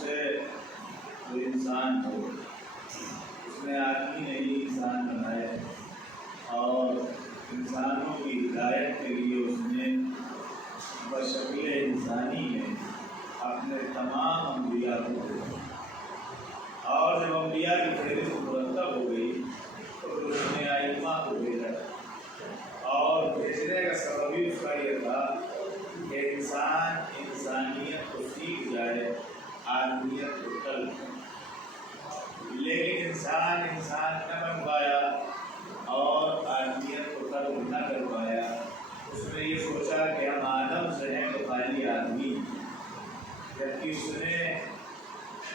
سے وہ انسان ہو، اس نے آدمی نے ہی انسان بنائے اور انسانوں کی ہدایت کے لیے اس نے بشکل انسانی میں اپنے تمام انبیاء کو بھیجا۔ اور جب انبیاء کی فہرست مرتب ہو گئی تو پھر اس نے ائمہ کو بھیجا، اور بھیجنے کا سبب ہی اس کا یہ تھا کہ انسان انسانیت کو سیکھ جائے، آدمیت کو ترک۔ لیکن انسان نہ بن پایا اور آدمیت کو ترک نہ کر پایا۔ اس نے یہ سوچا کہ ہم آدم سے ہیں تو خالی آدمی، جبکہ اس نے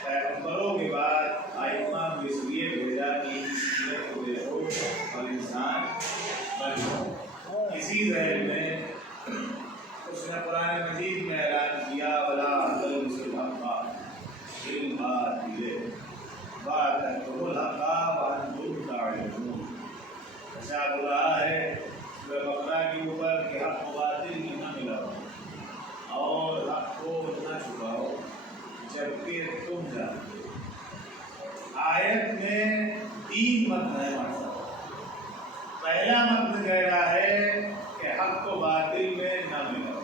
پیغمبروں کے بعد ائمہ کو اس لیے بھیجا کہ انسانیت کو دیکھو اور انسان بن جاؤ۔ اسی ذیل میں اس نے قرآن مجید میں اعلان کیا وَلَا تَلْبِسُوا الْحَقَّ بِالْبَاطِلِ وَتَكْتُمُوا الْحَقَّ وَأَنْتُمْ تَعْلَمُونَ۔ ایسا ہو رہا ہے سورہ بقرہ کے اوپر کہ حق و باطل میں نہ ملاؤ اور حق کو نہ چھپاؤ جبکہ تم جانتے ہو۔ آیت میں 3 متن ہے ہمارے۔ پہلا متن کہہ رہا ہے کہ حق و باطل میں نہ ملاؤ۔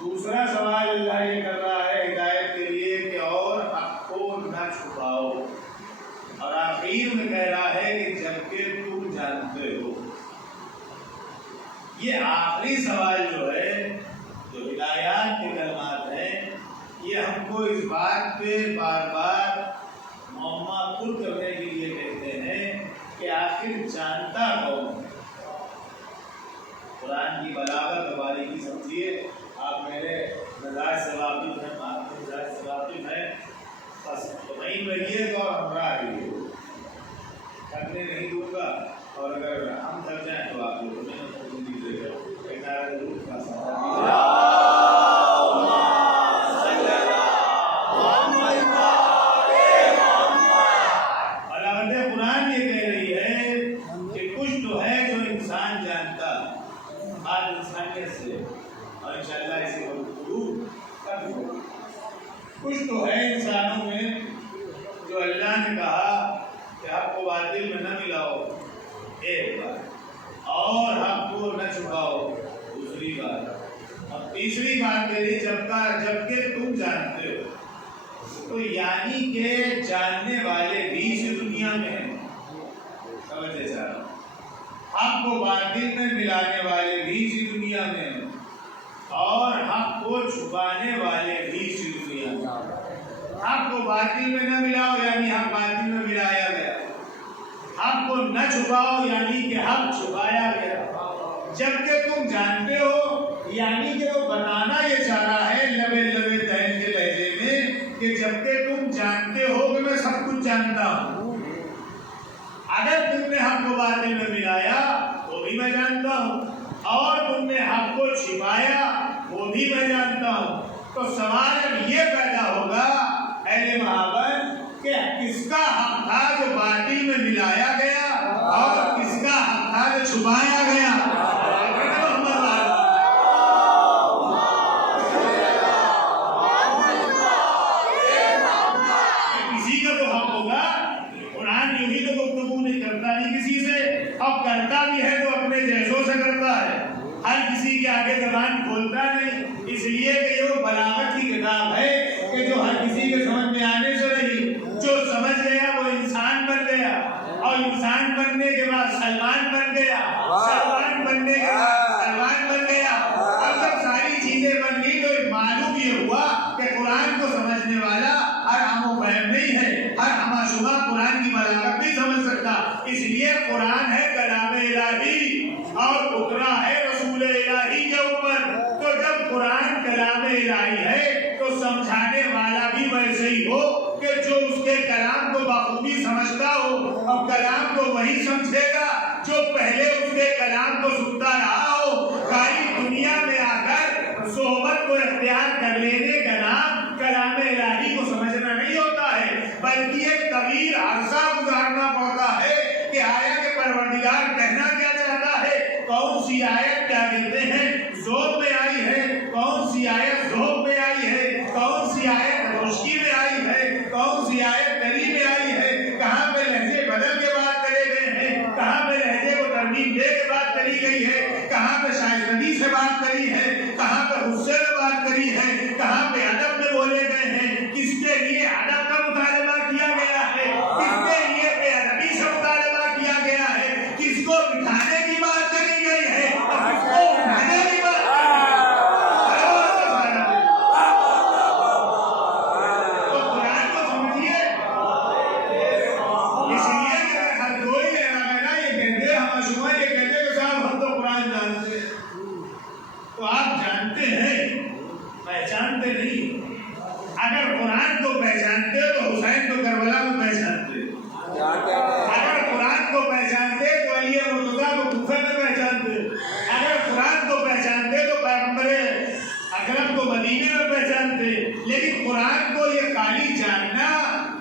دوسرا سوال اللہ یہ کر رہا ہے ہدایت کے لیے کہ اور حق کو نہ چھپاؤ، اور آخر میں کہہ رہا ہے کہ جبکہ تم جانتے ہو۔ یہ آخری سوال جو ہے، جو ہدایات کے کلمات ہیں، یہ ہم کو اس بات پہ بار بار معمہ پر کرنے کے لیے کہتے ہیں کہ آخر جانتا کون ہے۔ قرآن کی بلاغت اور باریکی سمجھیے۔ آپ میرے مزاج سے واقف ہیں، آپ کے مزاج سے واقف ہیں، بس مطمئن رہیے گا اور ہمراہ رہیے گا۔ کرنے نہیں دوں گا، اور اگر ہم تھک جائیں تو آپ لوگ ہمیں دیجیے گا۔ ایک نعرہ ضرور کا ساتھ کچھ تو ہے انسانوں میں جو اللہ نے کہا کہ حق کو باطل میں نہ ملاؤ، ایک بات، اور حق کو نہ چھپاؤ، دوسری بات، اور تیسری بات میری جبکہ تم جانتے ہو۔ تو یعنی کہ جاننے والے بھی اس دنیا میں ہیں، سمجھے چاہ رہا ہوں، حق کو باطل میں ملانے والے بھی اس دنیا میں ہیں، اور حق کو چھپانے والے بھی اس دنیا میں۔ حق کو باطل میں نہ ملاؤ یعنی حق باطل میں ملایا گیا، حق کو نہ چھپاؤ یعنی کہ حق چھپایا گیا۔ جبکہ تم جانتے ہو یعنی کہ وہ بتانا یہ چاہ رہا ہے لبے لبے تہن کے لہجے میں کہ جبکہ تم جانتے ہو کہ میں سب کچھ جانتا ہوں، اگر تم نے حق کو باطل میں ملایا وہ بھی میں جانتا ہوں، اور تم نے حق کو چھپایا وہ بھی میں جانتا ہوں۔ تو سوال اب یہ پیدا ہوگا اہل محبت کہ کس کا حق تھا جو باطل میں ملایا گیا اور کس کا حق تھا جو چھپایا گیا؟ کسی کا تو حق ہوگا۔ قرآن یوں ہی تو گفتگو نہیں کرتا نہیں کسی سے، اب کرتا بھی ہے تو اپنے جیسوں سے کرتا ہے، ہر کسی کے آگے زبان کھولتا نہیں، اس لیے کہ یہ وہ بلاغت کی کتاب ہے کہ جو ہر کسی کے سمجھ میں آنے سے نہیں، جو سمجھ گیا وہ انسان بن گیا، اور انسان بننے کے بعد سلمان بن گیا، سلمان بننے کے بعد سلمان بن گیا، اور جب ساری چیزیں بن گئی تو معلوم یہ ہوا کہ قرآن کو سمجھنے والا ہر ہم و فہم نہیں ہے، ہر ہمہ شبہ قرآن کی بلاغت نہیں سمجھ سکتا۔ اس لیے قرآن ہے کلام الہی اور اترا ہے رسول الہی کے اوپر، تو جب قرآن کلام الہی ہے تو سمجھانے والا بھی ویسے ہی ہو کہ جو اس کے کلام کو بخوبی سمجھتا ہو، اور کلام کو وہی سمجھے گا جو پہلے اس کے کلام کو سنتا رہا ہو۔ ساری دنیا میں آ کر صحبت کو اختیار کر لینے کا نام کلام الہی کو سمجھنا نہیں ہوتا ہے، بلکہ ایک طویل عرصہ گزارنا پڑتا ہے کہ آیا کہ پروردگار کہنا کیا چاہتا ہے، کون سی آیت کیا کہتے ہیں ذوق میں آئی ہے، کون سی آیت ذوق میں آئی ہے، کون سی آیت روشنی میں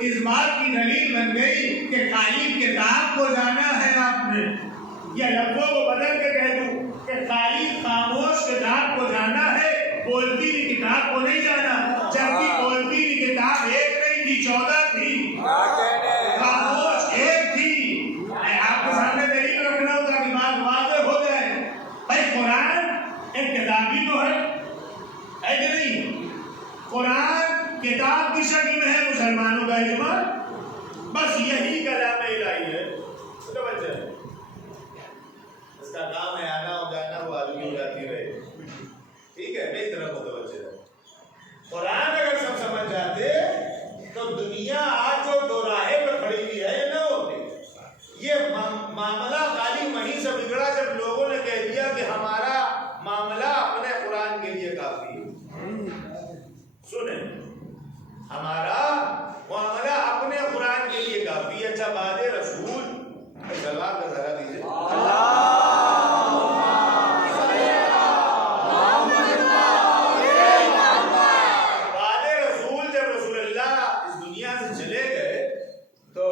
اس بات کی دلیل بن گئی کہ خالی کتاب کو جانا ہے آپ نے، یا لفظوں کو بدل کے کہہ دوں کہ خالی خاموش کتاب کو جانا ہے، بولتی ہوئی کتاب کو نہیں جانا، جبکہ بولتی ہوئی کتاب ایک نہیں تھی، 14 تھی، خاموش ایک تھی۔ آپ کے سامنے دلیل رکھنا ہوگا کہ بات واضح ہو جائے۔ بھائی قرآن ایک کتابی تو ہے کہ نہیں؟ قرآن کتاب کی شکل میں ہے، مسلمانوں کا اجماع، بس یہی کلام الہی ہے۔ اس کا کام ہے آنا اور جانا، وہ آدمی ہو جاتی رہے، ٹھیک ہے، میری طرف متوجہ ہے۔ قرآن اگر سب سمجھ جاتے تو دنیا آج جو دو راہے پہ کھڑی ہوئی ہے یہ نہ ہوتی۔ یہ معاملہ خالی وہیں سے بگڑا جب لوگوں نے کہہ دیا کہ ہمارا معاملہ اپنے قرآن کے لیے کافی ہے۔ سنیں، ہمارا معاملہ اپنے قرآن کے لیے کافی ہے۔ اچھا، بعد رسول سلام کا ذرا دیجیے، بعد رسول جب رسول اللہ اس دنیا سے چلے گئے تو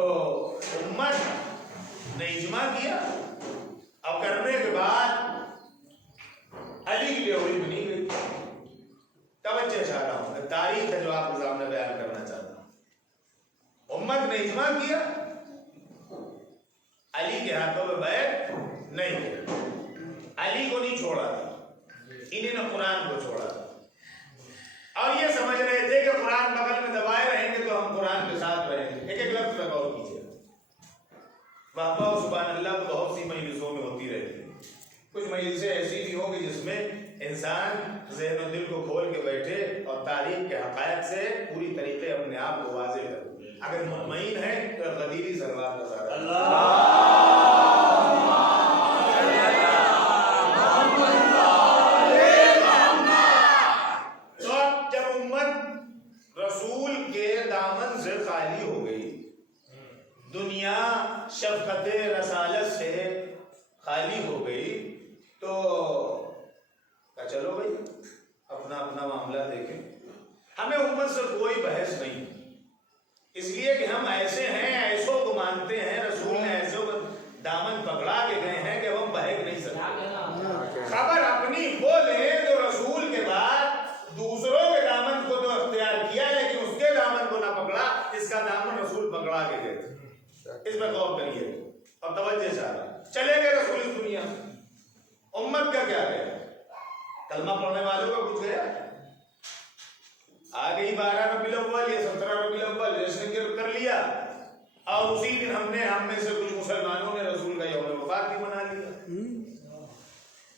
امت نے اجماع کیا، اب کرنے کے بعد علی کی لیوری بنی گئی۔ توجہ چاہ رہا ہوں، تاریخ ہے جو آپ کے سامنے بیان کرنا چاہتا ہوں۔ امت نے اجماع کیا، علی کے ہاتھوں میں بیعت نہیں کیا، علی کو نہیں چھوڑا تھا، انہیں نے قرآن کو چھوڑا تھا، اور یہ سمجھ رہے تھے کہ قرآن بغل میں دبائے رہیں گے تو ہم قرآن کے ساتھ رہیں گے۔ ایک ایک لفظ پہ غور کیجیے، واہ سبحان اللہ بہت سی مجلسوں میں ہوتی رہتی ہے، کچھ مجلسیں ایسی بھی ہوں گی جس میں انسان ذہن و دل کو کھول کے بیٹھے اور تاریخ کے حقائق سے پوری طریقے اپنے آپ کو واضح کرے۔ اگر مطمئن ہے تو غدیری سلوات کا سارا تو اب جب امت رسول کے دامن سے خالی ہو گئی، دنیا شفقت رسالت سے خالی ہو گئی، تو چلو بھائی اپنا اپنا معاملہ دیکھیں، ہمیں امت سے کوئی بحث نہیں، اس لیے کہ ہم ایسے ہیں، ایسوں کو مانتے ہیں، رسول نے ایسوں کو دامن پکڑا کے گئے ہیں کہ ہم بہک نہیں سکتے۔ خبر اپنی وہ لیں جو رسول کے بعد دوسروں کے دامن کو تو اختیار کیا لیکن اس کے دامن کو نہ پکڑا، اس کا دامن رسول پکڑا کے گئے تھے۔ اس پہ غور کریے اور توجہ چاہ رہا، چلے گئے رسول اس دنیا سے، امت کا کیا گیا؟ کلمہ پڑھنے والوں کا کچھ گیا؟ آ گئی 12 ربیع الاول یا 17 ربیع الاول جشن کر لیا، اور اسی دن ہم میں سے کچھ مسلمانوں نے رسول کا یوم وفات بھی منا لیا۔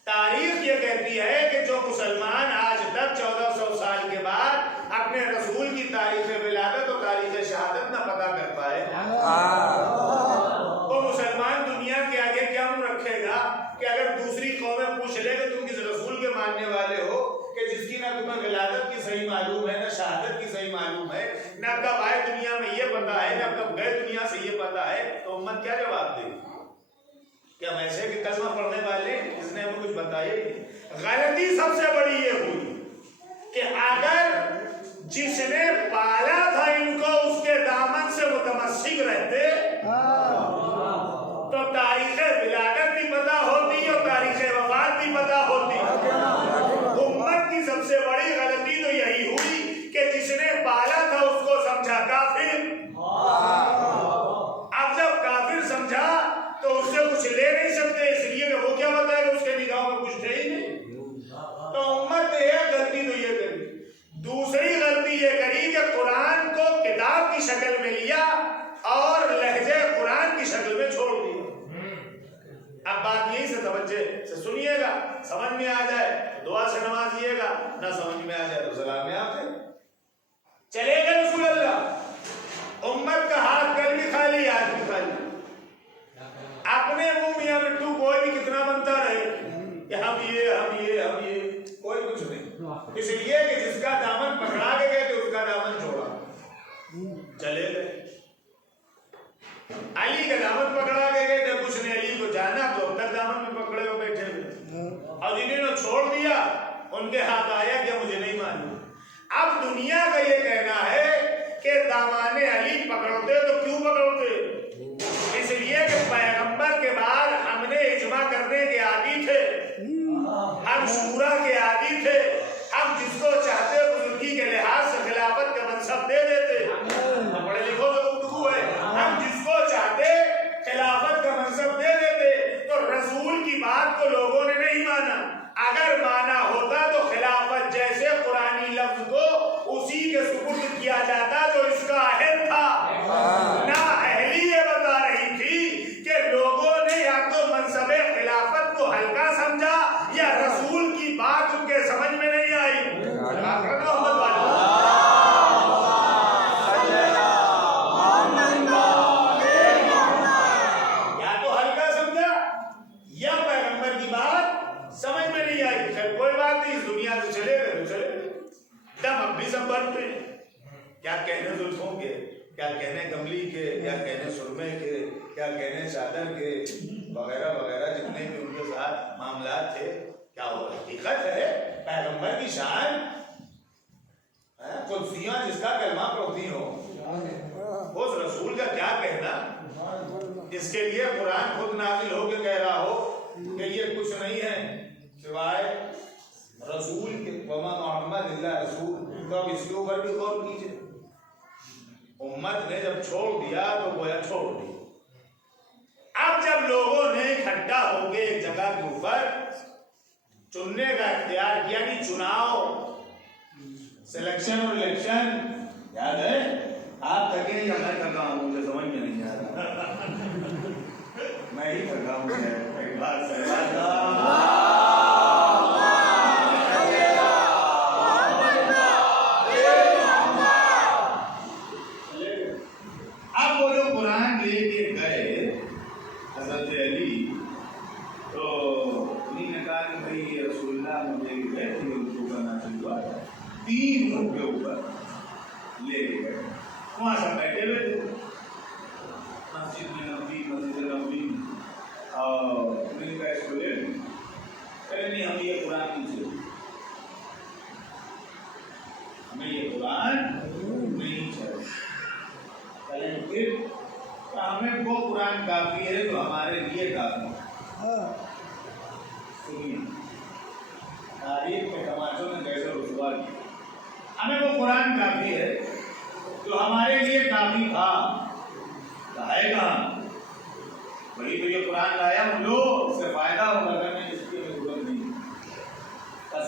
تاریخ یہ کہتی ہے کہ جو مسلمان آج تک 1400 سال کے بعد اپنے رسول کی تاریخ ولادت اور تاریخ شہادت نہ پتا کرتا ہے، وہ مسلمان دنیا کے آگے کیا منہ رکھے گا کہ اگر دوسری قومیں پوچھ لے کہ تم کس رسول کے ماننے والے ہو کہ جس کی نہ تمہیں ولادت کی صحیح معلوم ہے، نہ شہادت کی صحیح معلوم ہے، نہ کب آئے دنیا میں یہ پتا ہے، نہ کب گئے دنیا سے یہ پتا ہے، تو امت کیا جواب دے گی؟ کیا ہم ایسے کہ کلمہ پڑھنے والے اس نے ہمیں کچھ بتایا ہی نہیں؟ غلطی سب سے بڑی یہ ہوئی کہ اگر جس نے پالا تھا ان کو اس کے دامن سے متمسک رہتے تو تاریخ ولادت بھی پتا ہوتی اور تاریخ وفات بھی پتا ہوتی۔ امت کی سب سے بڑی غلطی تو یہی ہوئی کہ جس نے پالا تھا اس کو سمجھا کافر، اب جب کافر سمجھا تو اس سے کچھ لے نہیں سکتے، اس لیے کہ وہ کیا بتائے گا، اس کے نگاہوں میں کچھ تھے ہی نہیں۔ تو امت نے ایک غلطی تو یہ کری، دوسری غلطی یہ کری کہ قرآن کو کتاب کی شکل میں لیا اور لہجے قرآن کی شکل میں چھوڑ دیا۔ اب بات یہی سے توجہ سے سنیے گا، سمجھ میں آ جائے تو دعا سے نوازیے گا، نہ سمجھ میں آ جائے تو سلام آپ ہے۔ چلے گئے رسول اللہ، امت کا ہاتھ کل بھی خالی آج بھی خالی، اپنے منہ میاں مٹھو کوئی بھی کتنا بنتا رہے کہ ہم یہ کوئی کچھ نہیں، اس لیے کہ جس کا دامن پکڑا کے گئے تو اس کا دامن چھوڑا، چلے گئے۔ علی کا دامن پکڑا کے گئے جب کچھ نے علی کو جانا تو اب تک دامن میں پکڑے ہوئے بیٹھے ہوئے، اور جنہوں نے چھوڑ دیا ان کے ہاتھ آیا کہ مجھے نہیں معلوم۔ اب دنیا کا یہ کہنا ہے کہ دامان علی پکڑ کیا کہنے کملی کے، کیا کہنے سرمے کے، کیا کہنے چادر کے، وغیرہ وغیرہ جتنے بھی ان کے ساتھ معاملات تھے. کیا وہ حقیقت ہے پیغمبر کی شان؟ قدسیاں جس کا کلمہ پڑھتی ہو، اس رسول کا کیا کہنا، اس کے لیے قرآن خود نازل ہو کے کہہ رہا ہو کہ یہ کچھ نہیں ہے سوائے رسول کے، وما محمد الا رسول. تو اب اس کے اوپر بھی غور کیجیے. امت نے جب چھوڑ دیا تو گویا چھوڑ دی. اب جب لوگوں نے اکٹھا ہو کے ایک جگہ کے اوپر چننے کا اختیار کیا، یعنی چناؤ، سلیکشن اور الیکشن، یاد ہے؟ آپ تھکے یا میں تھکا ہوں؟ مجھے سمجھ میں نہیں آ رہا. میں ہی تھکا ہوں. ایک بات اب وہ جو قرآن لے کے گئے حضرت علی، تو انہیں نے کہا کہ بھائی رسول اللہ مجھے گئے تھے ان کو کرنا چاہیے، 3 روح کے اوپر لے کے گئے. وہاں سب بیٹھے ہوئے تھے مسجد میں نبی، مسجد نبی، اور انہیں کا اس کو لے لیں. نہیں ہمیں یہ قرآن نہیں چاہیے، ہمیں یہ قرآن نہیں چاہیے. پھر ہمیں وہ قرآن کافی ہے جو ہمارے لیے کافی ہے. سنیے تاریخ میں تماشوں نے کیسے رسوا کیا. ہمیں وہ قرآن کافی ہے جو ہمارے لیے کافی تھا. ہے کہاں؟ وہی تو یہ قرآن لایا ہوں، لو اس سے فائدہ ہوگا. کرنے اس کی ضرورت نہیں.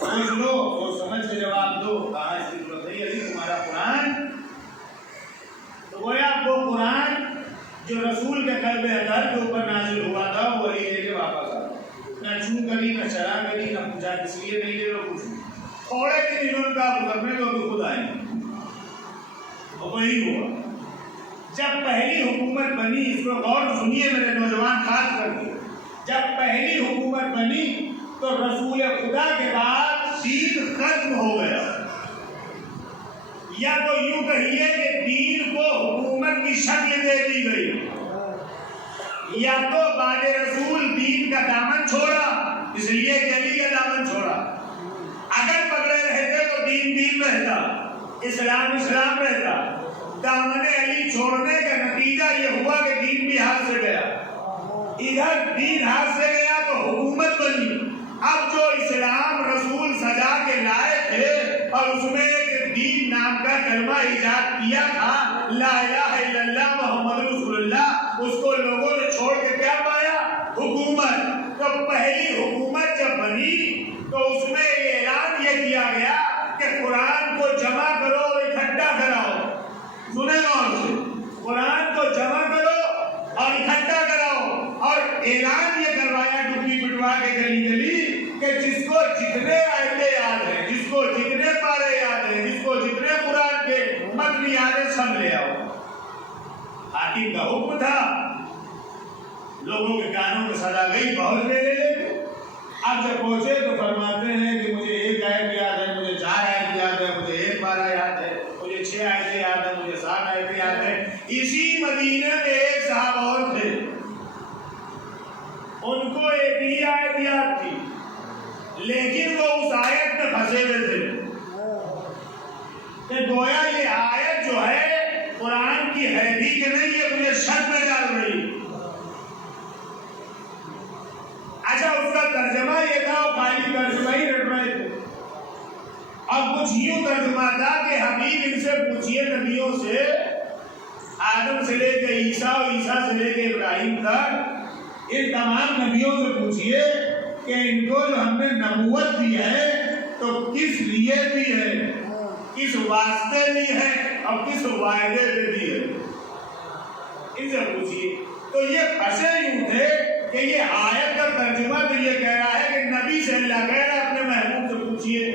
سوچ لو، سوچ سمجھ کے جواب دو. کہاں اس کی ضرورت ہے؟ یہی تمہارا قرآن. تو گویا وہ قرآن جو رسول کے قلب اطہر کے اوپر نازل ہوا تھا وہ علی لے کے واپس آ. نہ چھو کری، نہ چرا کری، نہ پوچھا کس لیے نہیں لے رہے، کچھ تھوڑے دن انہوں کا گزرنے کو بھی خود آئیں. وہی ہوا جب پہلی حکومت بنی. اس کو غور سنیے میرے نوجوان خاص کر کے. جب پہلی حکومت بنی تو رسول خدا کے بعد دین ختم ہو گیا. یا تو یوں کہیے کہ دین کو حکومت کی شکل دے دی گئی، یا تو بعد رسول دین کا دامن چھوڑا، اس لیے کہ علی کا دامن چھوڑا. اگر پکڑے رہتے تو دین دین رہتا، اسلام اسلام رہتا. دامن علی چھوڑنے کا نتیجہ یہ ہوا کہ دین بھی ہاتھ سے گیا. ادھر دین ہاتھ سے گیا تو حکومت بنی. اب جو اسلام رسول سجا کے لائے تھے اور اس میں ایک دین نام کا کلمہ ایجاد کیا تھا، لا الہ الا اللہ محمد رسول اللہ، اس کو لوگوں نے چھوڑ کے کیا پایا؟ حکومت. تو پہلی حکومت جب بنی تو اس میں یہ اعلان یہ کیا گیا کہ قرآن کو جمع کرو اور اکٹھا کراؤ. سنیں غور سے، قرآن کو جمع کرو اور اکٹھا کراؤ. اور اعلان یہ کروایا ڈبی پٹوا کے گلی گلی کہ جس کو جتنے آیتیں یاد ہیں، جس کو جتنے پارے یاد ہیں، جس کو جتنے قرآن کے متن یاد ہیں، سب لے آؤ. حاکم کا حکم تھا. لوگوں کے کانوں میں صدا گئی، بہت لے لے لے. اب جب پہنچے تو فرماتے ہیں کہ مجھے 1 آیت یاد ہے، مجھے 4 آیت یاد ہے، مجھے 1 پارہ یاد ہے، مجھے 6 آیتیں یاد ہے، مجھے 7 آیتیں یاد ہے. اسی مدینے میں ایک صاحب اور تھے، ان کو 1 ہی آیت یاد تھی، لیکن وہ اس آیت میں پھنسے ہوئے تھے کہ گویا یہ آیت جو ہے قرآن کی ہے بھی کہ نہیں، یہ مجھے شک میں ڈال رہی. اچھا اس کا ترجمہ یہ تھا، وہ خالی ترجمہ ہی رٹ رہے تھے. اب کچھ یوں ترجمہ تھا کہ حبیب ان سے پوچھئے نبیوں سے، آدم سے لے کے عیسیٰ اور عیسیٰ سے لے کے ابراہیم تک، ان تمام نبیوں سے پوچھئے کہ ان کو جو ہم نے نبوت دی ہے تو کس لیے دی ہے، کس واسطے دی ہے اور کس وعدے پہ دی ہے. ان سے پوچھئے. تو یہ پھنسے یوں تھے کہ یہ آیت کا ترجمہ تو یہ کہہ رہا ہے کہ نبی سے اللہ کہہ رہا ہے اپنے محبوب سے پوچھئے،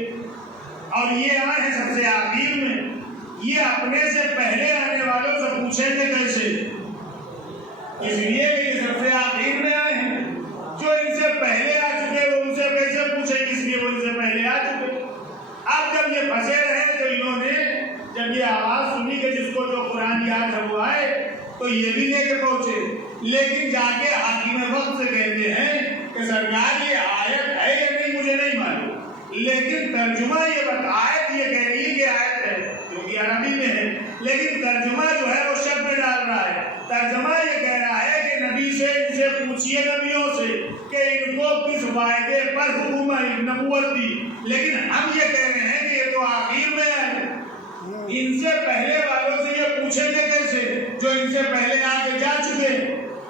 اور یہ آئے ہیں سب سے آخر میں. یہ اپنے سے پہلے آنے والوں سے پوچھیں گے کیسے؟ اس لیے کہ یہ سب سے آخر میں آئے ہیں. جو ان سے پہلے آ چکے وہ ان سے کیسے پوچھیں؟ اس لیے وہ ان سے پہلے آ چکے. اب جب یہ پھنسے رہے تو انہوں نے جب یہ آواز سنی کہ جس کو جو قرآن جان جب وہ آئے تو یہ بھی لے کے پہنچے، لیکن جا کے حاکم وقت سے کہتے ہیں کہ سرکار یہ آیت ہے یا نہیں مجھے نہیں معلوم، لیکن ترجمہ یہ آیت یہ کہہ رہی ہے کہ آیت ہے کیونکہ عربی میں ہے، لیکن ترجمہ جو ہے وہ شب میں ڈال رہا ہے۔ ترجمہ یہ کہہ رہا ہے کہ نبی سے ان سے پوچھئے نبیوں سے کہ ان کو کس وعدے پر حکومت نبوت دی، لیکن ہم یہ کہہ رہے ہیں کہ یہ تو آخر میں ہے، ان سے پہلے والوں سے یہ پوچھیں گے کیسے جو ان سے پہلے آگے جا چکے،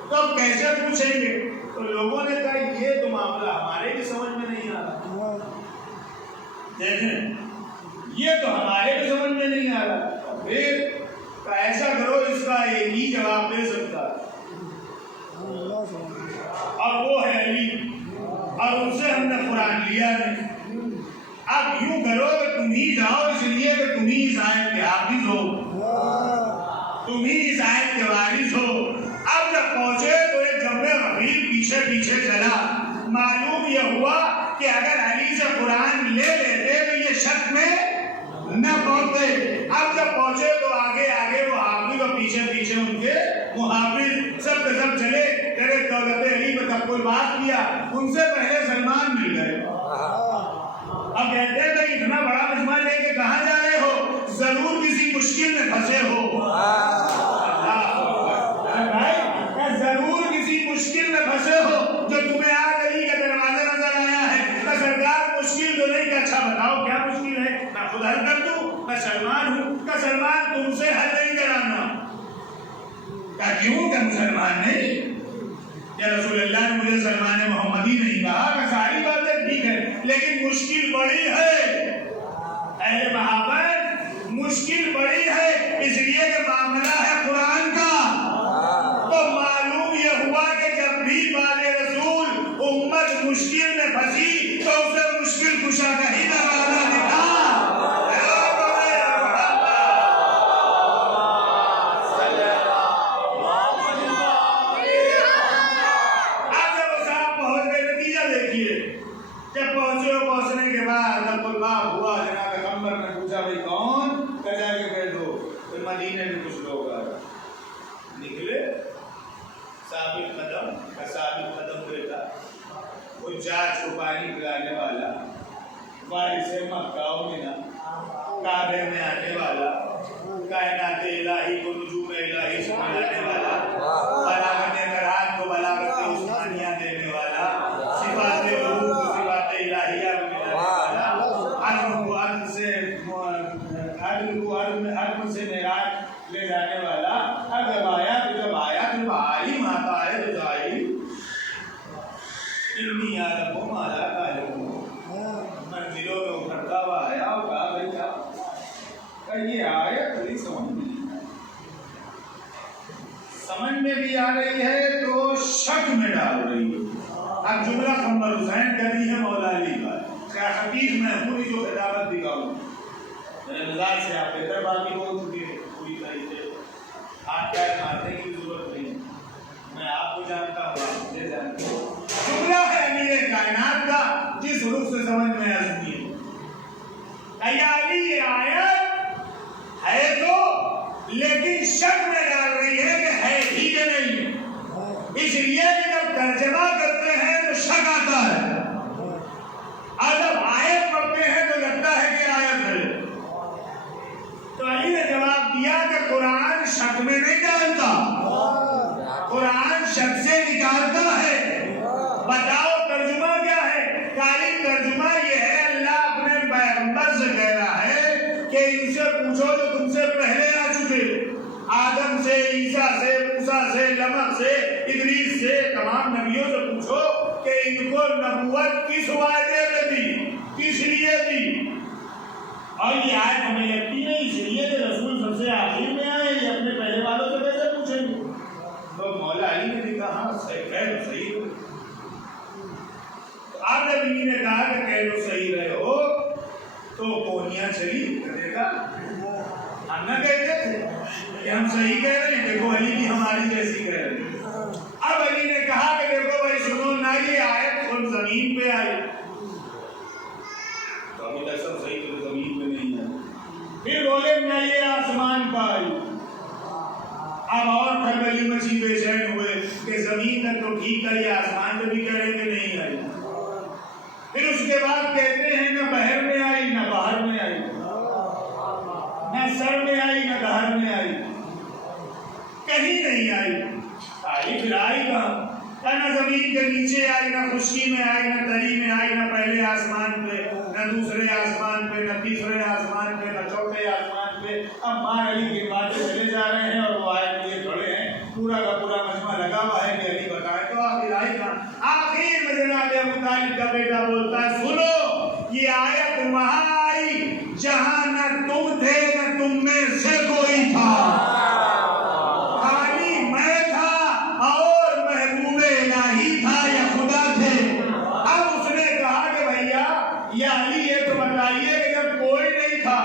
تو کیسے پوچھیں گے؟ تو لوگوں نے کہا یہ تو معاملہ ہمارے بھی سمجھ میں نہیں آ رہا، دیکھیں یہ تو ہمارے بھی سمجھ میں نہیں آ رہا، پھر ایسا کرو اس کا ایک ہی جواب دے سکتا اور وہ ہے علی، اور ان سے ہم نے قرآن لیا نہیں۔ اب یوں کرو کہ تم ہی جاؤ، اس لیے کہ تم ہی اس آیت کے حافظ ہو، تم ہی اس آیت کے وارث ہو۔ اب جب پہنچے تو ایک جنبے غفیر پیچھے پیچھے چلا، معلوم یہ ہوا کہ اگر علی سے قرآن لے لیتے تو یہ شک میں نہ پہنچتے۔ اب جب پہنچے تو آگے آگے وہ حافظ اور پیچھے پیچھے ان کے محافظ سب کے سب چلے، تیرے دولت علی پہ تب کوئی بات کیا، ان سے پہلے سلمان مل گئے۔ اب کہتے ہیں کہ اتنا بڑا مجمع لے کے کہاں جا رہے ہو؟ ضرور کسی مشکل میں پھنسے ہو، ضرور کسی مشکل میں پھنسے ہو جو تمہیں آج علی کا دروازہ نظر آیا ہے۔ تو سرکار مشکل تو نہیں کہ اچھا بتاؤ کیا مشکل ہے، میں خود حل کر دوں، میں سلمان ہوں، کہ سلمان تم سے حل نہیں کرانا، کہ کیوں کہ مسلمان نہیں، یا رسول اللہ نے مجھے سلمان محمدی نہیں کہا، کہ ساری باتیں ٹھیک ہے لیکن مشکل بڑی ہے، اہل محبت مشکل بڑی ہے، اس لیے کہ معاملہ ہے قرآن کا۔ تو معلوم یہ ہوا کہ جب بھی بال رسول امت مشکل میں پھنسی تو اسے مشکل کشا کا ہی دروازہ دکھا۔ پہنچنے کے بعد جب الباب ہوا، جناب پیغمبر نے پوچھا بھائی کون، کہ جا کے کہہ دو، پھر مدینے میں کچھ لوگ آئے، نکلے ثابت قدم بیٹا، وہ جاج کو پانی پلانے والا، وارث مکہ و مدینہ، کعبے میں آنے والا، کائنات الہی کو نجوم الہی سے ملانے والا، بلاغت قرآن کو بلاغت عثمانیہ دینے والا، صفات روح کو صفات الہیہ میں ملانے والا، عدل کو عدل سے معراج لے جانے والا۔ اب جب آیا تو عالم آتا ہے تو ظاہر انی عالم و مالا تعلمون، منزلوں میں ابھرتا ہوا آیا اور کہا بھائی کیا یہ آیت بڑی سمجھ میں بھی آ رہی ہے تو شک میں ڈال رہی ہے۔ اب جملہ قمر حسین کر دی ہے مولا علی کا، کیا خطیب میں پوری جو خطابت دکھاؤں، میرے مزاج سے آپ بہتر بات بھی بول چکے ہیں پوری طریقے سے، ہاتھ پیر مارنے کی ضرورت نہیں، میں آپ کو جانتا ہوں آپ مجھے جانتے ہو۔ جملہ ہے امیر کائنات کا جس حروف سے سمجھ میں آ سکتی ہے۔ یا علی یہ آیت ہے تو لیکن شک میں ڈال رہی ہے کہ ہے ہی یا نہیں، اس لیے کہ جب ترجمہ کرتے ہیں تو شک آتا ہے، اور جب آیت پڑھتے ہیں تو لگتا ہے کہ آیت ہے۔ تو علی نے جواب دیا کہ قرآن شک میں نہیں ڈالتا، قرآن شک سے نکالتا ہے۔ بتاؤ ترجمہ کیا ہے؟ تعلیم ترجمہ یہ ہے اللہ اپنے پیغمبر سے کہہ رہا ہے کہ ان سے پوچھو جو تم سے پہلے آ چکے، آدم سے، عیسیٰ سے، موسیٰ سے، لمح سے، ادریس سے، تمام نبیوں سے پوچھو کہ ان کو نبوت کس وعدے میں دی، کس لیے دی۔ اور یہ آیت ہمیں لگتی نہیں، اس لیے کہ رسول سب سے آخر میں آئے، یہ اپنے پہلے والوں سے کیسے پوچھیں گے؟ تو مولا علی نے بھی کہا صحیح ہو۔ آپ نے بیوی نے کہا کہ کہہ لو صحیح رہے ہو تو کونیاں چلی دیکھا، ہم نہ کہتے تھے کہ ہم صحیح کہہ رہے ہیں، دیکھو علی بھی ہماری جیسی کہہ رہے ہیں۔ اب علی نے کہا کہ دیکھو بھائی سنو نہ، یہ آیت خود زمین پہ آئی، تو ابھی تک سب صحیح تو زمین پہ نہیں ہے، پھر بولے نہ یہ آسمان پہ آئی، اب اور کھلبلی مچی، بے چین ہوئے کہ زمین تک تو ٹھیک ہے، یہ آسمان پہ بھی کہہ رہے کہ نہیں آئی۔ پھر اس کے بعد کہتے ہیں نہ بحر میں آئی نہ باہر میں آئی، نہ سر میں آئی نہ دہر میں آئی، کہیں نہیں آئی۔ آئی پھر آئی کہاں؟ نہ زمین کے نیچے آئی، نہ خشکی میں آئی، نہ تری میں آئی، نہ پہلے آسمان پہ نہ دوسرے آسمان پہ نہ تیسرے آسمان پہ نہ چوتھے آسمان پہ۔ اب ماں علی کی باتیں چلے جا رہے ہیں اور وہ آیت لیے کھڑے ہیں، پورا کا پورا مجمع لگا ہوا ہے کہ علی بتائے تو آخر آئی کہاں؟ آخر میں جناب ابو طالب کا بیٹا بولتا ہے سنو، یہ آیت وہاں آئی جہاں نہ تم تھے نہ تم میں سے کوئی تھا، خالی میں تھا اور محبوب الہی تھا یا خدا تھے۔ اب اس نے کہا کہ بھیا یا علی یہ تو بتائیے کہ جب کوئی نہیں تھا،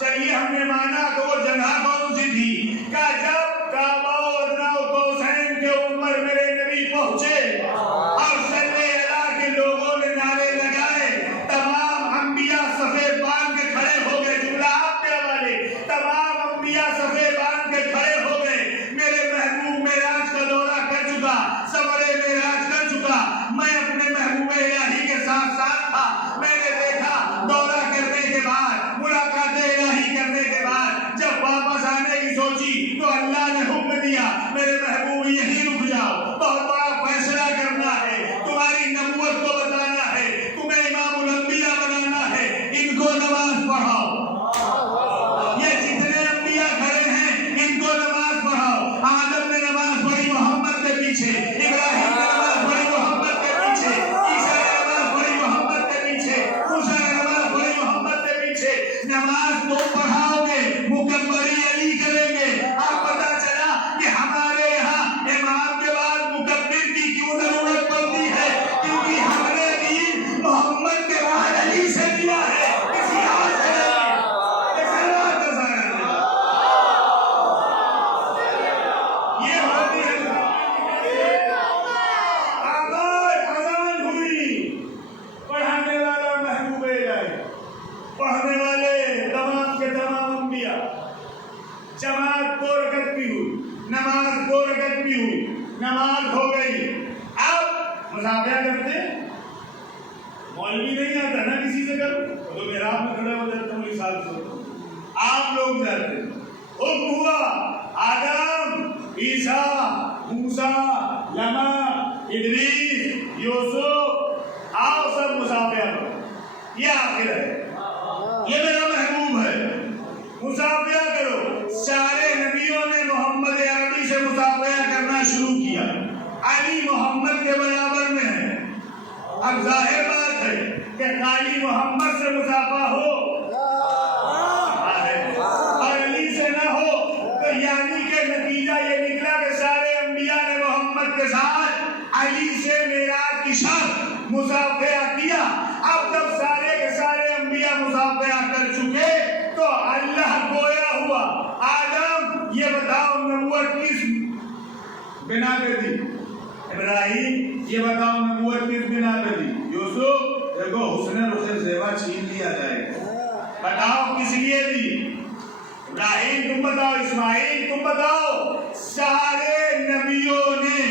چلیے ہم نے مانا تو وہ جگہ کون سی تھی؟ کہ جب کعبہ اور نو قوسین کے اوپر میرے نبی پہنچے اور صلی اللہ کے لوگوں نے نعرے لگائے، تمام انبیاء صفے باندھ کے کھڑے ہو گئے، جملہ آپ کے حوالے، تمام انبیاء صفے باندھ کے کھڑے ہو گئے، میرے محبوب معراج کا دورہ کر چکا، سفر معراج کر چکا، میں اپنے محبوب الہی کے ساتھ ساتھ تھا، میں نے دیکھا دورہ کرنے کے بعد، ملاقات الہی کرنے کے بعد جب واپس آنے کی سوچی تو اللہ نے حکم دیا میرے محبوب یہیں رک جاؤ، بہت بڑا فیصلہ کرنا ہے، تمہاری نبوت کو بتانا ہے، تمہیں امام الانبیاء بنانا ہے، ان کو نماز پڑھاؤ، یہ جتنے انبیاء کھڑے ہیں ان کو نماز پڑھاؤ۔ آدم نے نماز پڑھی محمد کے پیچھے، ابراہیم نے نماز پڑھی محمد کے پیچھے، عیسیٰ نے نماز پڑھی محمد کے پیچھے، موسیٰ نے نماز پڑھی محمد کے پیچھے۔ نماز تم پڑھاؤ گے، مکبری علی کریں گے۔ اب پتہ چلا کہ ہمارے یہاں امام کے بعد مکبر کی کیوں ضرورت پڑتی ہے، کیونکہ ہم نے دین محمد کے بعد علی سے دیا ہے، کسی اور سے نہیں۔ یہ ہوتی ہے اذان ہوئی، پڑھانے والا محبوب الہی، پڑھنے والے تمام کے تمام انبیاء، جماعت 2 رکعت بھی ہوئی، نماز 2 رکعت بھی ہوئی، نماز ہو گئی۔ اب مذاکرہ کرتے، مولوی نہیں آتا نا کسی سے کرو تو محراب میں کھڑے ہو جاتے ہیں، سال سے آپ لوگ جاتے، حکم ہوا آدم، عیسیٰ، موسیٰ، لمح، ادریس، یوسف، آؤ سب مصافحہ کرو، یہ آخر ہے، یہ میرا محبوب ہے، مصافحہ کرو۔ سارے نبیوں نے محمد عربی سے مصافحہ کرنا شروع کیا، علی محمد کے برابر میں ہے۔ اب ظاہر بات ہے کہ خالی محمد سے مصافحہ ہو اور علی سے نہ ہو تو یعنی کہ نتیجہ یہ نکلا کہ سارے انبیاء نے محمد کے ساتھ علی سے معراج کی شب مصافحہ کیا۔ اب جب سارے کے سارے انبیاء مصافحہ کر چکے تو اللہ گویا ہوا، آدم یہ بتاؤ نبوت کس بنا پہ دی؟ ابراہیم یہ بتاؤ نبوت کس بنا پہ دی؟ یوسف دیکھو حسن رخ زیبا چھین لیا جائے گا، بتاؤ کس لیے دی؟ ابراہیم تم بتاؤ، اسماعیل تم بتاؤ۔ سارے نبیوں نے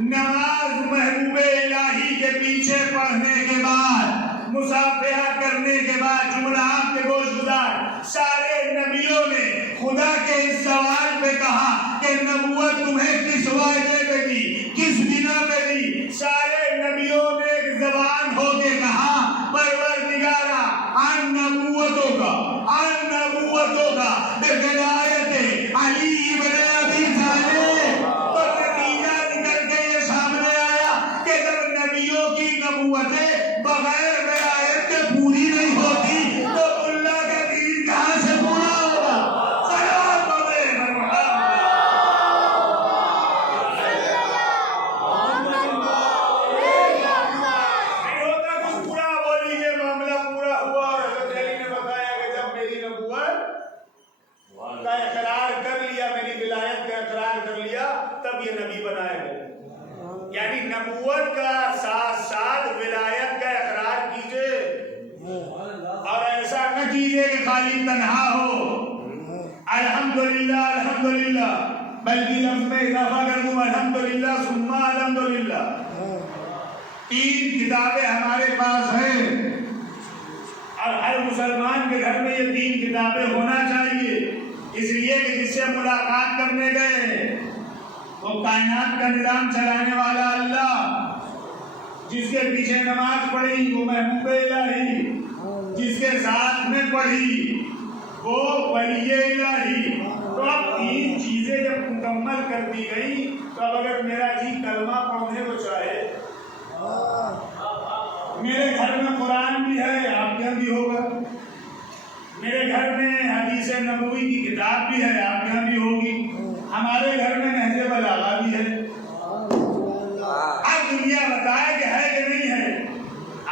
نماز محبوب الہی کے پیچھے پڑھنے کے بعد، مصافحہ کرنے کے بعد، جملہ آپ کے گوش گزار، سارے نبیوں نے خدا کے اس سوال پہ کہا کہ نبوت تمہیں کس وعدے پہ دی، کس بنا پہ دی؟ سارے نبیوں نے ایک زبان ہو کے کہا پروردگارا ان نبوتوں کا بولایت علی ابن ابی طالب۔ تو نتیجہ نکل کے یہ سامنے آیا کہ جب نبیوں کی نبوتیں بغیر ولایت کے پوری نہیں ہوتی تو اللہ کا دین کہاں سے پورا ہوگا؟ کا اقرار کر لیا، میری ولایت کا اقرار کر لیا، تب یہ نبی بنائے گئے۔ یعنی نبوت کا ساتھ ساتھ ولایت کا اقرار کیجئے، اور ایسا نہ کیجئے کہ خالی تنہا ہو۔ الحمدللہ الحمدللہ، بلکہ لفظ میں اضافہ کر دوں الحمدللہ ثم الحمدللہ۔ 3 کتابیں ہمارے پاس ہیں اور ہر مسلمان کے گھر میں یہ 3 کتابیں ہونا چاہیے، اس لیے کہ جس سے ملاقات کرنے گئے وہ کائنات کا نظام چلانے والا اللہ، جس کے پیچھے نماز پڑھی وہ محبوب الہی، جس کے ساتھ میں پڑھی وہ ولی الہی۔ تو اب 3 چیزیں جب مکمل کر دی گئی تو اب اگر میرا جی کلمہ پڑھنے کو چاہے، میرے گھر میں قرآن بھی ہے، آپ کے یہاں بھی ہوگا، میرے گھر میں حدیث نبوی کی کتاب بھی ہے، آپ کے یہاں بھی ہوگی، ہمارے گھر میں نہج بلاغہ بھی ہے۔ اب دنیا بتائے کہ ہے کہ نہیں ہے،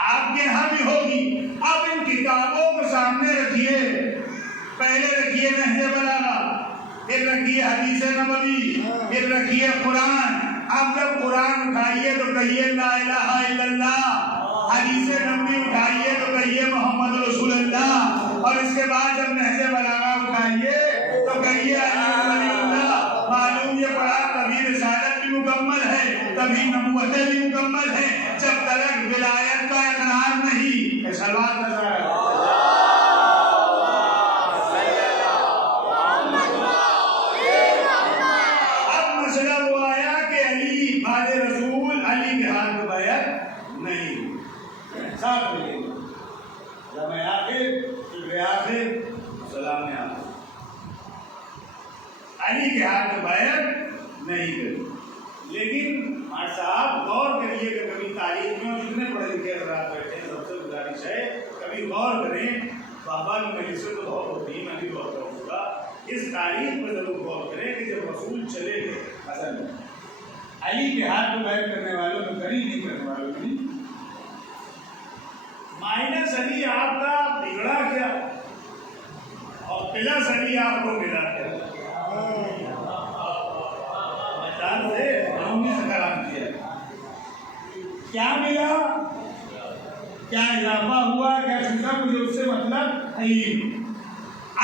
آپ کے یہاں بھی ہوگی۔ اب ان کتابوں کو سامنے رکھیے، پہلے رکھیے نہج بلاغہ، پھر رکھیے حدیث نبوی، پھر رکھیے قرآن۔ اب جب قرآن اٹھائیے تو کہیے لا الہ الا اللہ، حدیث نبوی اٹھائیے تو کہیے محمد رسول اللہ، اور اس کے بعد جب نہج بلاغہ اٹھائیے تو کہیے علی ولی اللہ۔ معلوم یہ پڑھا کبھی رسالت بھی مکمل ہے، کبھی نبوتیں بھی مکمل ہیں، جب تک ولایت کا اقرار نہیں۔ سلوات نظر اب مسئلہ وہ آیا کہ علی بعد رسول، علی کے ہاتھ میں بیعت نہیں، ساتھ ملے جب میں آخر پھر آخر سلام میں آخر، علی کے ہاتھ میں بیعت نہیں کری۔ لیکن صاحب غور کریے کہ کبھی تاریخ میں، اور جتنے پڑھے لکھے حضرات بیٹھے ہیں سب سے گزارش ہے کبھی غور کریں، بابا کی مجلسیں تو بہت ہوتی ہیں، میں بھی غور کروں گا، اس تاریخ میں ضرور غور کریں کہ جب رسول چلے گئے اصل میں علی کے ہاتھ میں بیعت کرنے والوں میں کری، نہیں کرنے والوں میں نہیں۔ مائنس علی آپ کا بگڑا کیا اور پلس علی آپ کو ملا کیا؟ کیا ملا؟ کیا اضافہ ہوا؟ کیا چھوٹا؟ مجھے اس سے مطلب نہیں۔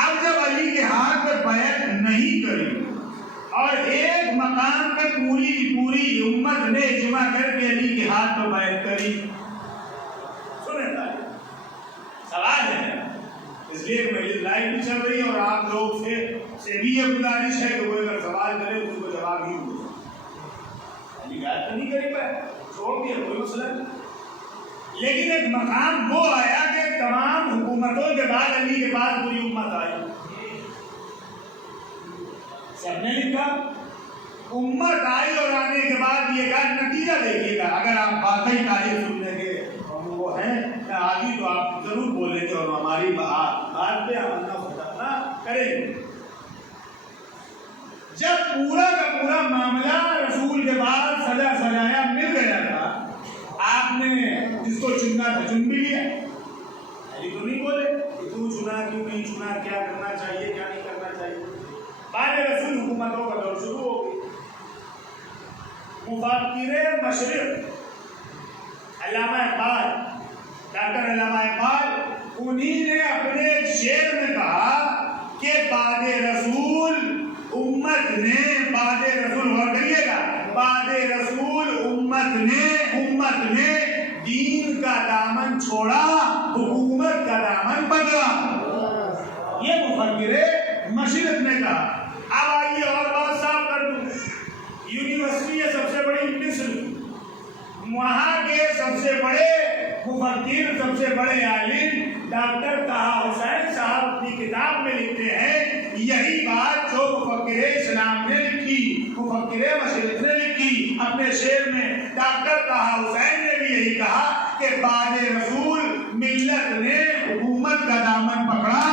اب جب علی کے ہاتھ میں بیعت نہیں کری اور ایک مقام پہ پوری کی پوری امت نے اجماع کر کے علی کے ہاتھ میں بیعت کری، سنیں سوال ہے، اس لیے مجلس لائیو بھی چل رہی ہے اور آپ لوگ سے بھی یہ گزارش ہے کہ وہ اگر سوال کرے اس کو جواب ہی ہو۔ علی بیعت تو نہیں کری پائے، چھوڑ دیا، کوئی مسئلہ نہیں۔ لیکن ایک مقام وہ آیا کہ تمام حکومتوں کے بعد علی کے بعد پوری امت آئی، سب نے لکھا، امت آئی اور آنے کے بعد یہ کہا نتیجہ دیکھیے گا، اگر آپ واقعی تاریخ سننے کے وہ ہیں آگی تو آپ ضرور بولیں گے اور ہماری بات پہ ہم کریں گے۔ جب پورا کا پورا معاملہ رسول کے بعد سجا سجایا مل گیا تھا، آپ نے جس کو چننا تھا چن بھی لیا، علی تو نہیں بولے کہ تو چنا کیوں نہیں چنا، کیا کرنا چاہیے کیا نہیں کرنا چاہیے۔ بعد رسول حکومتوں کا دور شروع ہو گئی۔ مفکر مشرق علامہ اقبال، ڈاکٹر علامہ اقبال، انہی نے اپنے ایک شعر میں کہا کہ بعد رسول امت نے، بعد رسول غور کریے گا، بعد رسول امت نے دین کا دامن چھوڑا، حکومت کا دامن پکڑا۔ یہ مفکر مشرق نے کہا۔ اب آئیے اور بات صاف کر دوں، یونیورسٹی ہے سب سے بڑی مصر، وہاں کے سب سے بڑے مفکر، سب سے بڑے عالم ڈاکٹر طہٰ حسین صاحب اپنی کتاب میں لکھتے ہیں یہی بات جو مفکر اسلام نے لکھی، مفکر مشرق نے لکھی اپنے شعر میں۔ ڈاکٹر طہٰ حسین نے بھی یہی کہا کہ بعد رسول ملت نے حکومت کا دامن پکڑا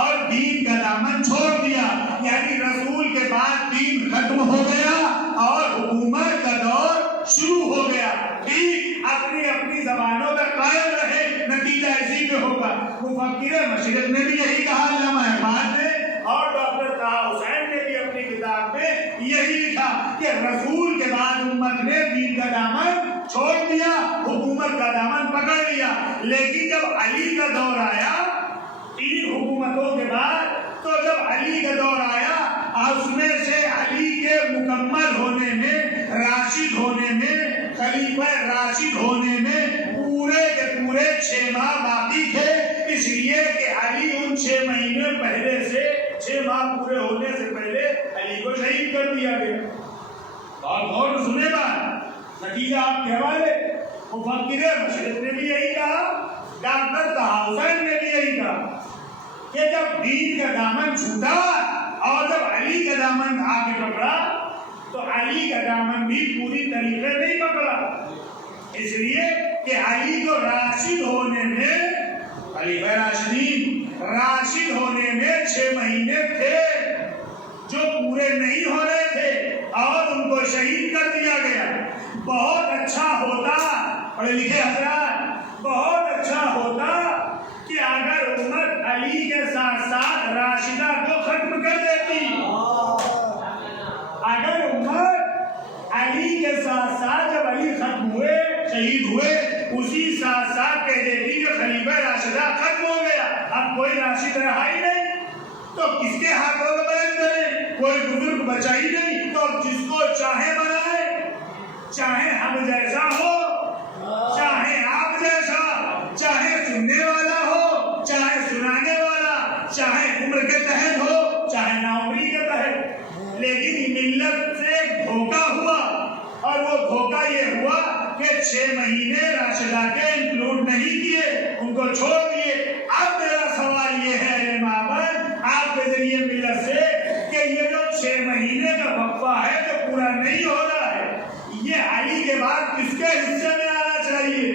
اور دین کا دامن چھوڑ دیا، یعنی رسول کے بعد دین ختم ہو گیا اور حکومت کا دور شروع ہو گیا۔ ٹھیک، اپنی اپنی زبانوں کا قائم رہے، نتیجہ اسی پہ ہوگا۔ مفکر مشرق نے بھی یہی کہا، علامہ اقبال نے، اور ڈاکٹر طہٰ حسین نے بھی اپنی کتاب میں یہی لکھا کہ رسول کے بعد امت نے دین کا دامن چھوڑ دیا، حکومت کا دامن پکڑ لیا۔ لیکن جب علی کا دور آیا، 3 حکومتوں کے بعد تو جب علی کا دور آیا اور اس میں سے علی کے مکمل ہونے میں، راشد ہونے میں، خلیفہ راشد ہونے میں پورے کے پورے 6 ماہ باقی تھے، اس لیے کہ علی ان 6 مہینے پہلے سے 6 ماہ پورے ہونے سے پہلے علی کو شہید کر دیا گیا۔ اور غور سنے بات، نتیجہ آپ کے حوالے مفکر مشرق نے بھی یہی کہا، ڈاکٹر طہا حسین نے بھی یہی کہا کہ جب دین کا دامن چھوٹا اور جب علی کا دامن آگے پکڑا تو علی کا دامن بھی پوری طریقے نہیں پکڑا، اس لیے کہ علی کو راشد ہونے میں، خلیفہ راشدین راشد ہونے میں 6 مہینے تھے جو پورے نہیں ہو رہے تھے اور ان کو شہید کر دیا گیا۔ بہت اچھا ہوتا، پڑھے لکھے حضرات، بہت اچھا ہوتا کہ اگر امت علی کے ساتھ ساتھ راشدہ کو ختم کر دیتی، اگر امت علی کے ساتھ ساتھ جب علی ختم ہوئے، شہید ہوئے، اسی ساتھ ساتھ کہہ دیتی کہ خلیفہ راشدہ ختم ہو گیا، اب کوئی راشد رہا ہی نہیں، تو کس کے ہاتھوں میں بیعت کریں؟ کوئی بزرگ بچا ہی نہیں، تو جس کو چاہے بنائے، چاہے ہم جیسا ہو، چاہے آپ جیسا، چاہے سننے والا ہو، چاہے سنانے والا، چاہے عمر کے تحت ہو، چاہے ناعمری کے تحت، لیکن ملت سے ایک دھوکہ ہوا، اور وہ دھوکہ یہ ہوا کہ 6 مہینے راشدہ کے انکلوڈ نہیں کیے، ان کو چھوڑ دیے۔ اب میرا سوال یہ ہے اے مابعد آپ کے ذریعے ملت سے کہ یہ جو 6 مہینے کا وقفہ ہے جو پورا نہیں ہو رہا ہے، یہ علی کے بعد کس کے حصے میں آنا چاہیے؟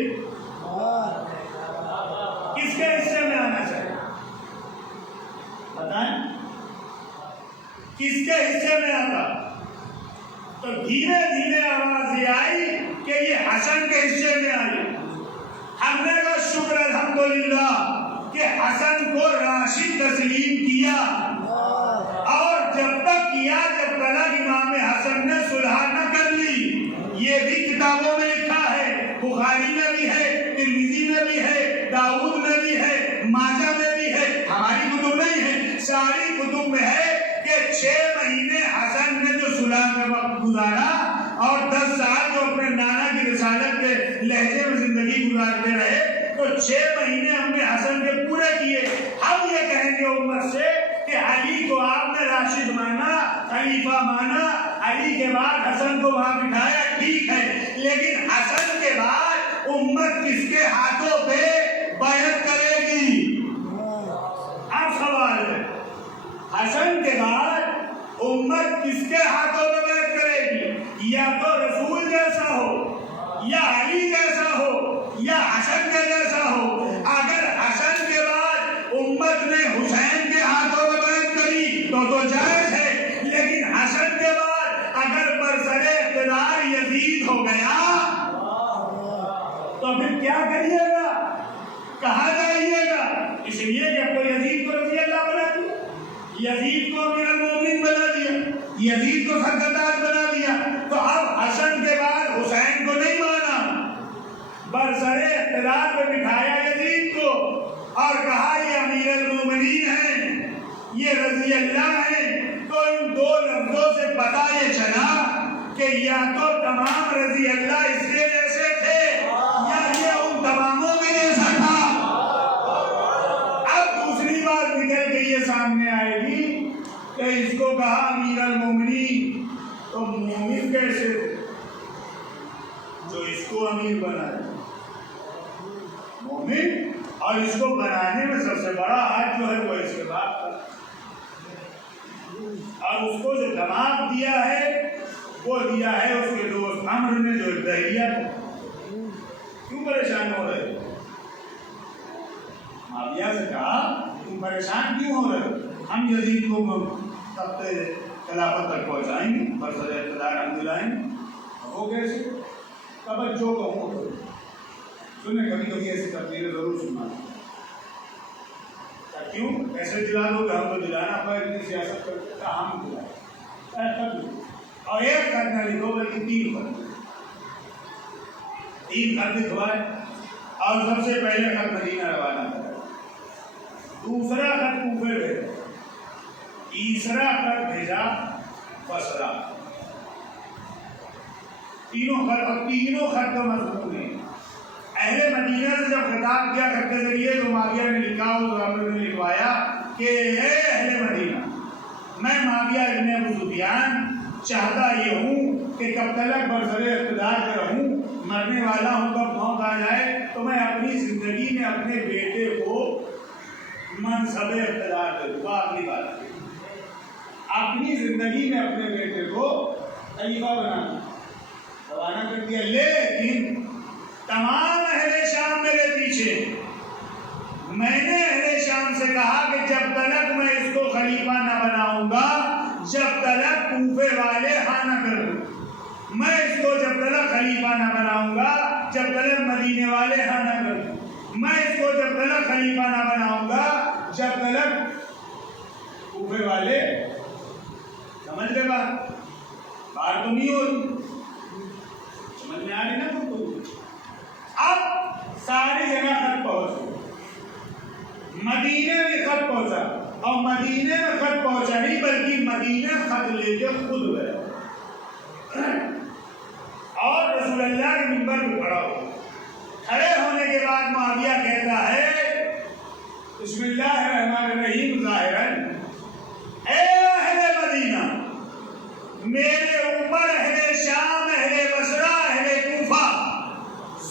کس کے حصے میں آنا چاہیے؟ بتائیں کس کے حصے میں آتا؟ تو دھیرے دھیرے آواز یہ آئی کہ یہ حسن کے حصے میں آئی۔ ہم نے کہا شکر الحمدللہ کہ حسن کو راشد تسلیم کیا، اور جب تک کیا جب تک امام حسن نے صلح نہ کر لی۔ یہ بھی کتابوں میں لکھا ہے، بخاری میں بھی ہے، ترمذی میں بھی ہے، داؤد میں بھی ہے، ماجہ میں بھی ہے، ہماری کتب نہیں ہے، ساری کتب میں ہے کہ 6 مہینے حسن نے جو صلح کا وقت گزارا اور 10 سال جو اپنے نانا کی رسالت کے لہجے میں زندگی گزارتے رہے، تو 6 مہینے ہم نے حسن کے پورے کیے۔ ہم یہ کہیں گے امت سے کہ علی کو آپ نے راشد مانا، خلیفہ مانا، علی کے بعد حسن کو وہاں بٹھایا، ٹھیک ہے، لیکن حسن کے بعد امت کس کے ہاتھوں پہ بیعت کرے گی؟ اب سوال ہے، حسن کے بعد امت کس کے ہاتھوں پہ بیعت کرے گی؟ یا تو رسول جیسا ہو، یا علی جیسا ہو، یا حسن کے جیسا ہو۔ اگر حسن کے بعد امت نے حسین کے ہاتھوں پہ بیعت کری تو جائز ہے، لیکن حسن کے بعد اگر برسر اقتدار یزید ہو گیا تو پھر کیا کریے گا؟ کہاں جائیے گا؟ اس لیے کہ کوئی یزید کو رضی اللہ بنا دیا، یزید کو امیر المومنین بنا دیا، یزید کو سرکردار بنا دیا، تو اب حسن کے بعد حسین کو نہیں مانا، برسر اقتدار پہ بٹھایا یزید کو اور کہا یہ امیر المومنین ہیں، یہ رضی اللہ ہیں۔ تو ان 2 لفظوں سے پتہ یہ چلا کہ یا تو تمام رضی اللہ اس کے جیسے تھے یا یہ ان تماموں کے جیسا تھا۔ اب دوسری بات نکل کے یہ سامنے آئے گی کہ اس کو کہا امیر المومنین، تو مومن کیسے جو اس کو امیر بنائے؟ مومن، اور اس کو بنانے میں سب سے بڑا ہاتھ جو ہے وہ اس کے باپ کا، اور اس کو جو دماغ دیا ہے وہ دیا ہے اس کے دوست عمرو نے جو دہلیہ۔ کیوں پریشان ہو رہے ہو؟ معاویہ سے کہا تم پریشان کیوں ہو رہے ہو؟ ہم یزید کو تخت خلافت تک پہنچائیں گے، برسر اقتدار ہم دلائیں گے۔ وہ کیسے؟ توجہ کہوں تو سنیں، کبھی کبھی ایسی تقریریں ضرور سننا۔ کیوں ایسے دلا دو کہ ہم تو دلانا پڑے، سیاست کرتے ہم دلائیں، اور ایک خط نہ لکھو بلکہ 3 خط، 3 خط لکھوائے، اور سب سے پہلے خط مدینہ روانہ کرے، دوسرا خط کوفے بھیجے، تیسرا خط بھیجا بصرہ. تینوں خط کا مضمون ہے. اہل مدینہ سے جب خطاب کیا خط کے ذریعے تو معاویہ نے لکھا اور آپ نے لکھوایا کہ اے اہل مدینہ، میں معاویہ ابن ابو سفیان چاہتا یہ ہوں کہ کب تک برسر اقتدار پہ رہوں، مرنے والا ہوں، کب موت آ جائے تو میں اپنی زندگی میں اپنے بیٹے کو منصب اقتدار دے دوں. آخری بات ہے، اپنی زندگی میں اپنے بیٹے کو خلیفہ بنانا روانہ کر دیا. لیکن تمام اہل شام میرے پیچھے. میں نے اہل شام سے کہا کہ جب تک میں اس کو خلیفہ نہ بناؤں گا جب تک کوفے والے ہاں نہ کر دوں. میں اس کو جب تک خلیفہ نہ بناؤں گا جب تک مدینے والے ہاں نہ کر دوں. میں اس کو جب تک خلیفہ نہ بناؤں گا جب تک کوفے والے. سمجھ گئے بات؟ بات تو نہیں ہو رہی، سمجھ میں آ رہی نا تو. اب ساری جگہ خط پہنچ، مدینے میں خط پہنچا، اور مدینے میں خط پہنچا نہیں بلکہ مدینہ خط لے کے خود گیا اور رسول اللہ کے منبر پہ کھڑا ہو. کھڑے ہونے کے بعد معاویہ کہتا ہے بسم اللہ الرحمن الرحیم ظاہراً، اے اہل مدینہ، میرے اوپر اہل شام، اہل بصرہ، اہل کوفہ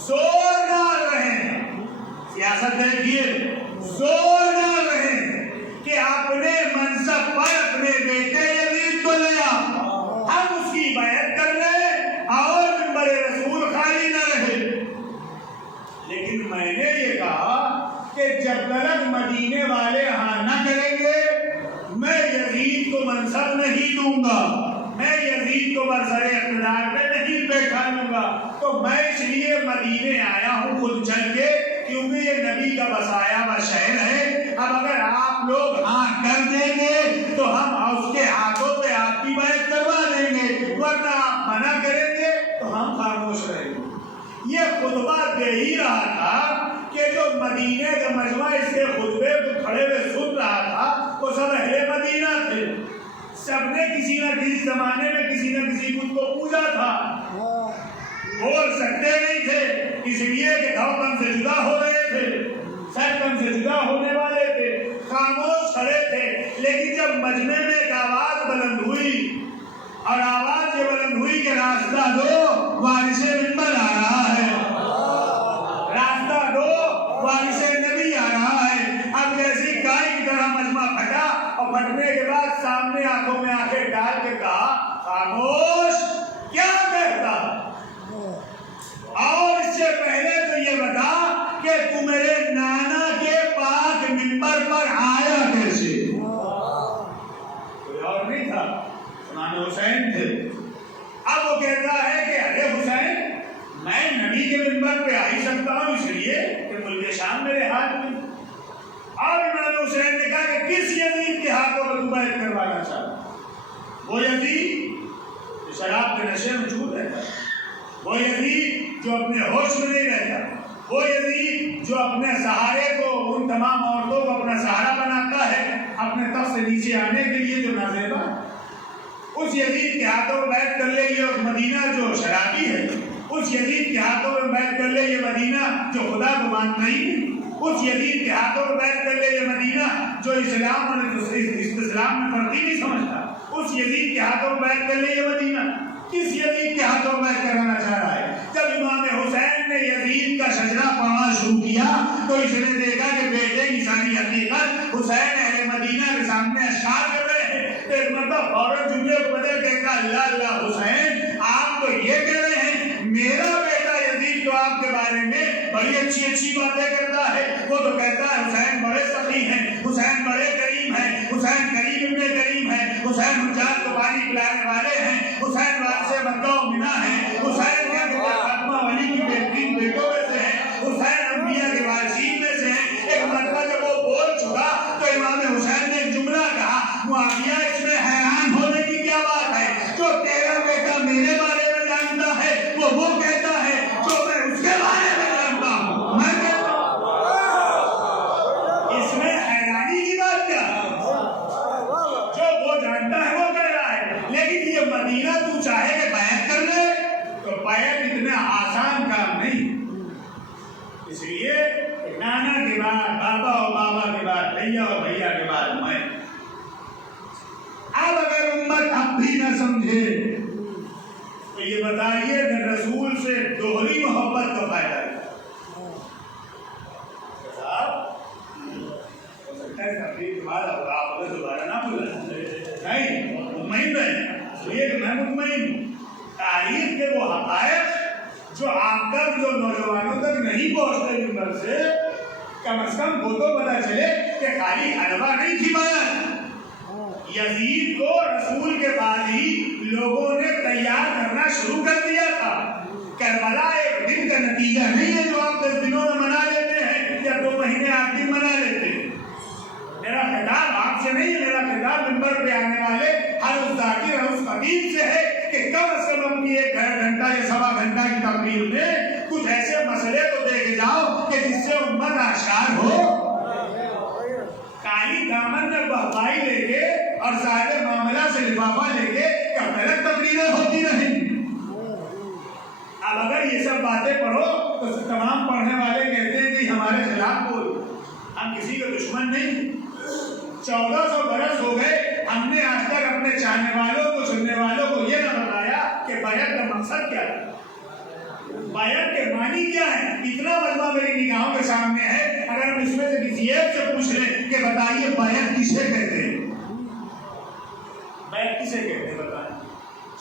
زور ڈال رہے ہیں، سیاست دیکھیے، زور ڈال رہے ہیں کہ اپنے منصب پر اپنے بیٹے یزید کو لے آؤ، ہم اس کی بیعت کر لیں اور منبر رسول خالی نہ رہے. لیکن میں نے یہ کہا کہ جب تک مدینے والے ہاں نہ کریں گے میں یزید کو منصب نہیں دوں گا، میں یزید کو برسر اقتدار پہ نہیں بیٹھا لوں گا. تو میں اس لیے مدینے آیا ہوں خود چل کے، کیونکہ یہ نبی کا بسایا ہوا شہر ہے. اب اگر آپ لوگ ہاں کر دیں گے تو ہم اس کے ہاتھوں پہ آپ کی بیعت کروا دیں گے، ورنہ آپ منع کریں گے تو ہم خاموش رہیں گے. یہ خطبہ دے ہی رہا تھا کہ جو مدینے کا مجمع اس کے خطبے کو کھڑے ہوئے سن رہا تھا وہ سب اہل مدینہ تھے. سب نے کسی نہ کسی زمانے میں کسی نہ کسی بت کو پوجا تھا، بول سکتے نہیں تھے اس لیے کہ دھڑکن سے جدا ہو رہے تھے، سرکن سے جدا ہونے والے تھے، خاموش کھڑے تھے. لیکن جب مجمع میں ایک آواز بلند ہوئی اور آواز یہ بلند ہوئی کہ راستہ دو، وارث منبر آ رہا ہے، راستہ دو، وارث نبی آ رہا ہے. اب جیسی گائے کی طرح مجمع پھٹا اور پھٹنے کے بعد سامنے آنکھوں میں آنکھیں ڈال کے کہا خاموش، کیا کہتا؟ اور اس سے پہلے تو یہ بتا کہ تو میرے نانا کے پاک منبر پر آیا کیسے؟ کوئی اور نہیں تھا، امام حسین تھے. اب وہ کہتا ہے کہ ارے حسین، میں نبی کے منبر پہ آ ہی سکتا ہوں اس لیے کہ ملک شام میرے ہاتھ میں. اور امام حسین نے کہا کہ کس یزید کے ہاتھوں میں تو بیعت کروانا چاہتا؟ وہ یزید جو شراب کے نشے میں چور رہتا، وہ یزید جو اپنے ہوش میں نہیں رہتا، وہ یزید جو اپنے سہارے کو، ان تمام عورتوں کو اپنا سہارا بناتا ہے اپنے تخت سے نیچے آنے کے لیے جو نازیبا، اس یزید کے ہاتھوں میں بیعت کر لے یہ مدینہ جو شرابی ہے، اس یزید کے ہاتھوں میں بیعت کر لے یہ مدینہ جو خدا کو مانتا ہی نہیں، اس یزید کے ہاتھوں میں بیعت کر لے یہ مدینہ جو اسلام اور استسلام میں فرق ہی نہیں سمجھتا، اس یزید کے ہاتھوں میں بیعت کر لے یہ مدینہ. کس یزید کے ہاتھوں میں بیعت کرانا چاہ رہا ہے؟ جب امام حسین نے یزید کا شجرہ پڑھنا شروع کیا تو اس نے دیکھا کہ بیٹے کی ساری حقیقت حسین اہل مدینہ کے سامنے اشعار کر رہے ہیں. ایک مطلب فوراً جملے کو بدل کے کہا اللہ اللہ حسین، آپ تو یہ کہہ رہے ہیں میرا بیٹا یزید تو آپ کے بارے میں بڑی اچھی اچھی باتیں کرتا ہے، وہ تو کہتا ہے حسین بڑے سخی ہیں، حسین بڑے کریم ہیں، حسین کریم ابن کریم ہیں، حسین حجاج کو پانی پلانے والے ہیں، حسین وارث مکہ و مدینہ ہیں، حسین کے فاطمہ ولی کی بہترین بیٹوں میں سے ہیں، حسین انبیاء کے وارثین میں سے ہیں. ایک مرتبہ جب وہ بول چکا تو امام حسین نے ایک جملہ کہا، معاویہ اس میں حیران ہونے کی کیا بات ہے؟ جو تیرا بیٹا میرے بارے میں جانتا ہے وہ کہتا ہے جو میں اس کے بارے میں جانتا ہوں میں کہتا ہوں. اس میں حیرانی کی بات کیا؟ مدینہ تو چاہے کہ بیعت کر لے تو بیعت اتنا آسان کام نہیں. اس لیے نانا کے بعد بابا اور بابا کے بعد بھیا اور بھیا کے بعد میں. اب اگر امت اب بھی نہ سمجھے تو یہ بتائیے کہ رسول سے دوہری محبت کا فائدہ ہے. آپ دوبارہ نہ بولا نہیں مطمئن رہے. میں مطمئن ہوں تاریخ کے وہ حقائق جو آپ تک جو نوجوانوں تک نہیں پہنچتے ممبر سے کم از کم وہ تو پتا چلے کہ خالی حلوہ نہیں تھی بیعت. یزید کو رسول کے بعد ہی لوگوں نے تیار کرنا شروع کر دیا تھا. کربلا ایک دن کا نتیجہ نہیں ہے جو آپ 10 دنوں میں منا لیتے ہیں یا 2 مہینے 8 دن منا لیتے ہیں. میرا خطاب آپ سے نہیں ہے, میرا خطاب ممبر پہ آنے والے ہر اس ذاکر اور اس خطیب سے ہے کہ کم از کم اپنی 1 گھنٹہ یا سوا گھنٹہ کی تقریر میں کچھ ایسے مسئلے تو دے کے جاؤ کہ جس سے امت آشکار ہو. کالی دامن میں بہبائی لے کے اور ظاہر معاملہ سے لفافہ لے کے کب تک تقریریں ہوتی رہیں. اب اگر یہ سب باتیں پڑھو تو تمام پڑھنے والے کہتے ہیں کہ ہمارے خلاف بول. ہم کسی کے دشمن نہیں. 1400 برس ہو گئے ہم نے آج تک اپنے چاہنے والوں کو سننے والوں کو یہ نہ بتایا کہ بیعت کا مقصد کیا ہے, بیعت کے معنی کیا ہے. اتنا مجمع میری نگاہوں کے سامنے ہے, اگر ہم اس میں سے کسی ایک سے پوچھ لیں کہ بتائیے بیعت کسے کہتے ہیں, بیعت کسے کہتے ہیں بتائیں.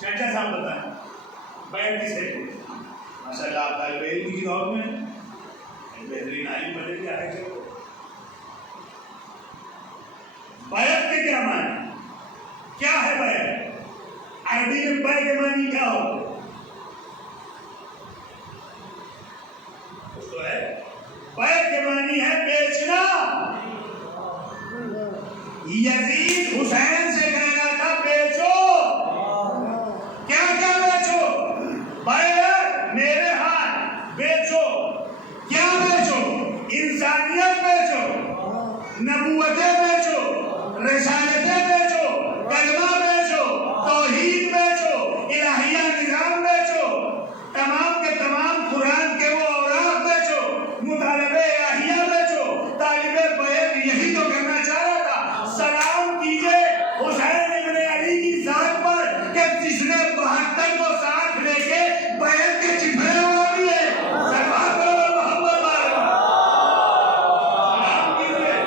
شہنشاہ صاحب بتائیں بیعت کسے کہتے ہیں. ماشاء اللہ آپ طالب علم کی دور میں بہترین عالم بنے کیا ہے. بیعت کے کیا معنی, کیا ہے بیعت؟ عربی میں بیع کے معنی کیا ہو تو ہے. بیع کے معنی ہے بیچنا. یزید حسین سے کہنا تھا بیچو. کیا کیا بیچو؟ بیعت میرے ہاتھ بیچو. کیا بیچو؟ انسانیت بیچو, نبوتیں بیچو, رسالتیں بیچو, کلمہ بیچو, توحید بیچو, الہیہ نظام بیچو, تمام کے تمام قرآن کے وہ اوراق بیچو, مطالبہ الہیہ بیچو. طالب بیعت یہی تو کرنا چاہ رہا تھا. سلام کیجئے حسین ابن علی کی ذات پر کہ جس نے 72 کو ساتھ لے کے بیعت کے چٹھے اڑا دیے. سلام کرو محمد بارک. سلام کیجئے.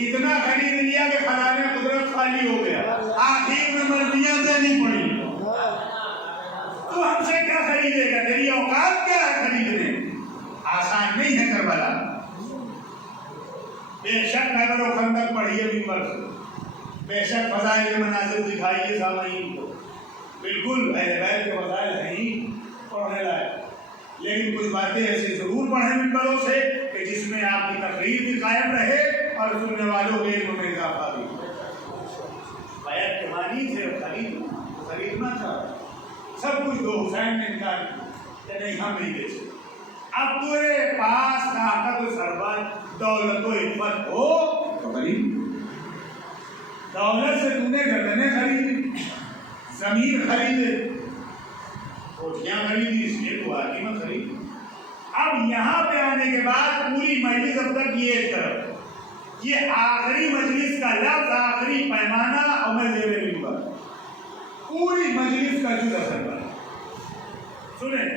اتنا خرید لیا کہ خزانہ قدرت خالی ہو گیا, آخر میں مرضیاں دینی پڑی. تو ہم سے کیا خریدے گا؟ تیری اوقات کیا ہے خریدنے؟ آسان نہیں ہے کربلا. بے شک خیبر و خندق پڑھیے ممبر سے, بے شک فضائل مناظر دکھائیے سامعین کو. بالکل اہل بیت کے فضائل ہیں ہی پڑھنے لائق, لیکن کچھ باتیں ایسی ضرور پڑھیں ممبروں سے کہ جس میں آپ کی تقریر بھی قائم رہے اور سننے والوں کے علم میں اضافہ بھی. بیعت کے معنی تھے خریدنا تھا. سب کچھ دو. حسین نے انکار کیا کہ نہیں ہم نہیں بیچے. اب تیرے پاس طاقت و ثروت دولت و عزت ہو تو خرید. دولت سے تم نے گردنیں خریدی, زمین خریدے, کوٹھیاں خریدی, اس لیے تو حاکمت خریدی. اب یہاں پہ آنے کے بعد پوری مجلس اب تک یہ ایک طرف, یہ آخری مجلس کا لفظ, آخری پیمانہ اور میں زیر ممبر, پوری مجلس کا جز اثر بنا. سنیں,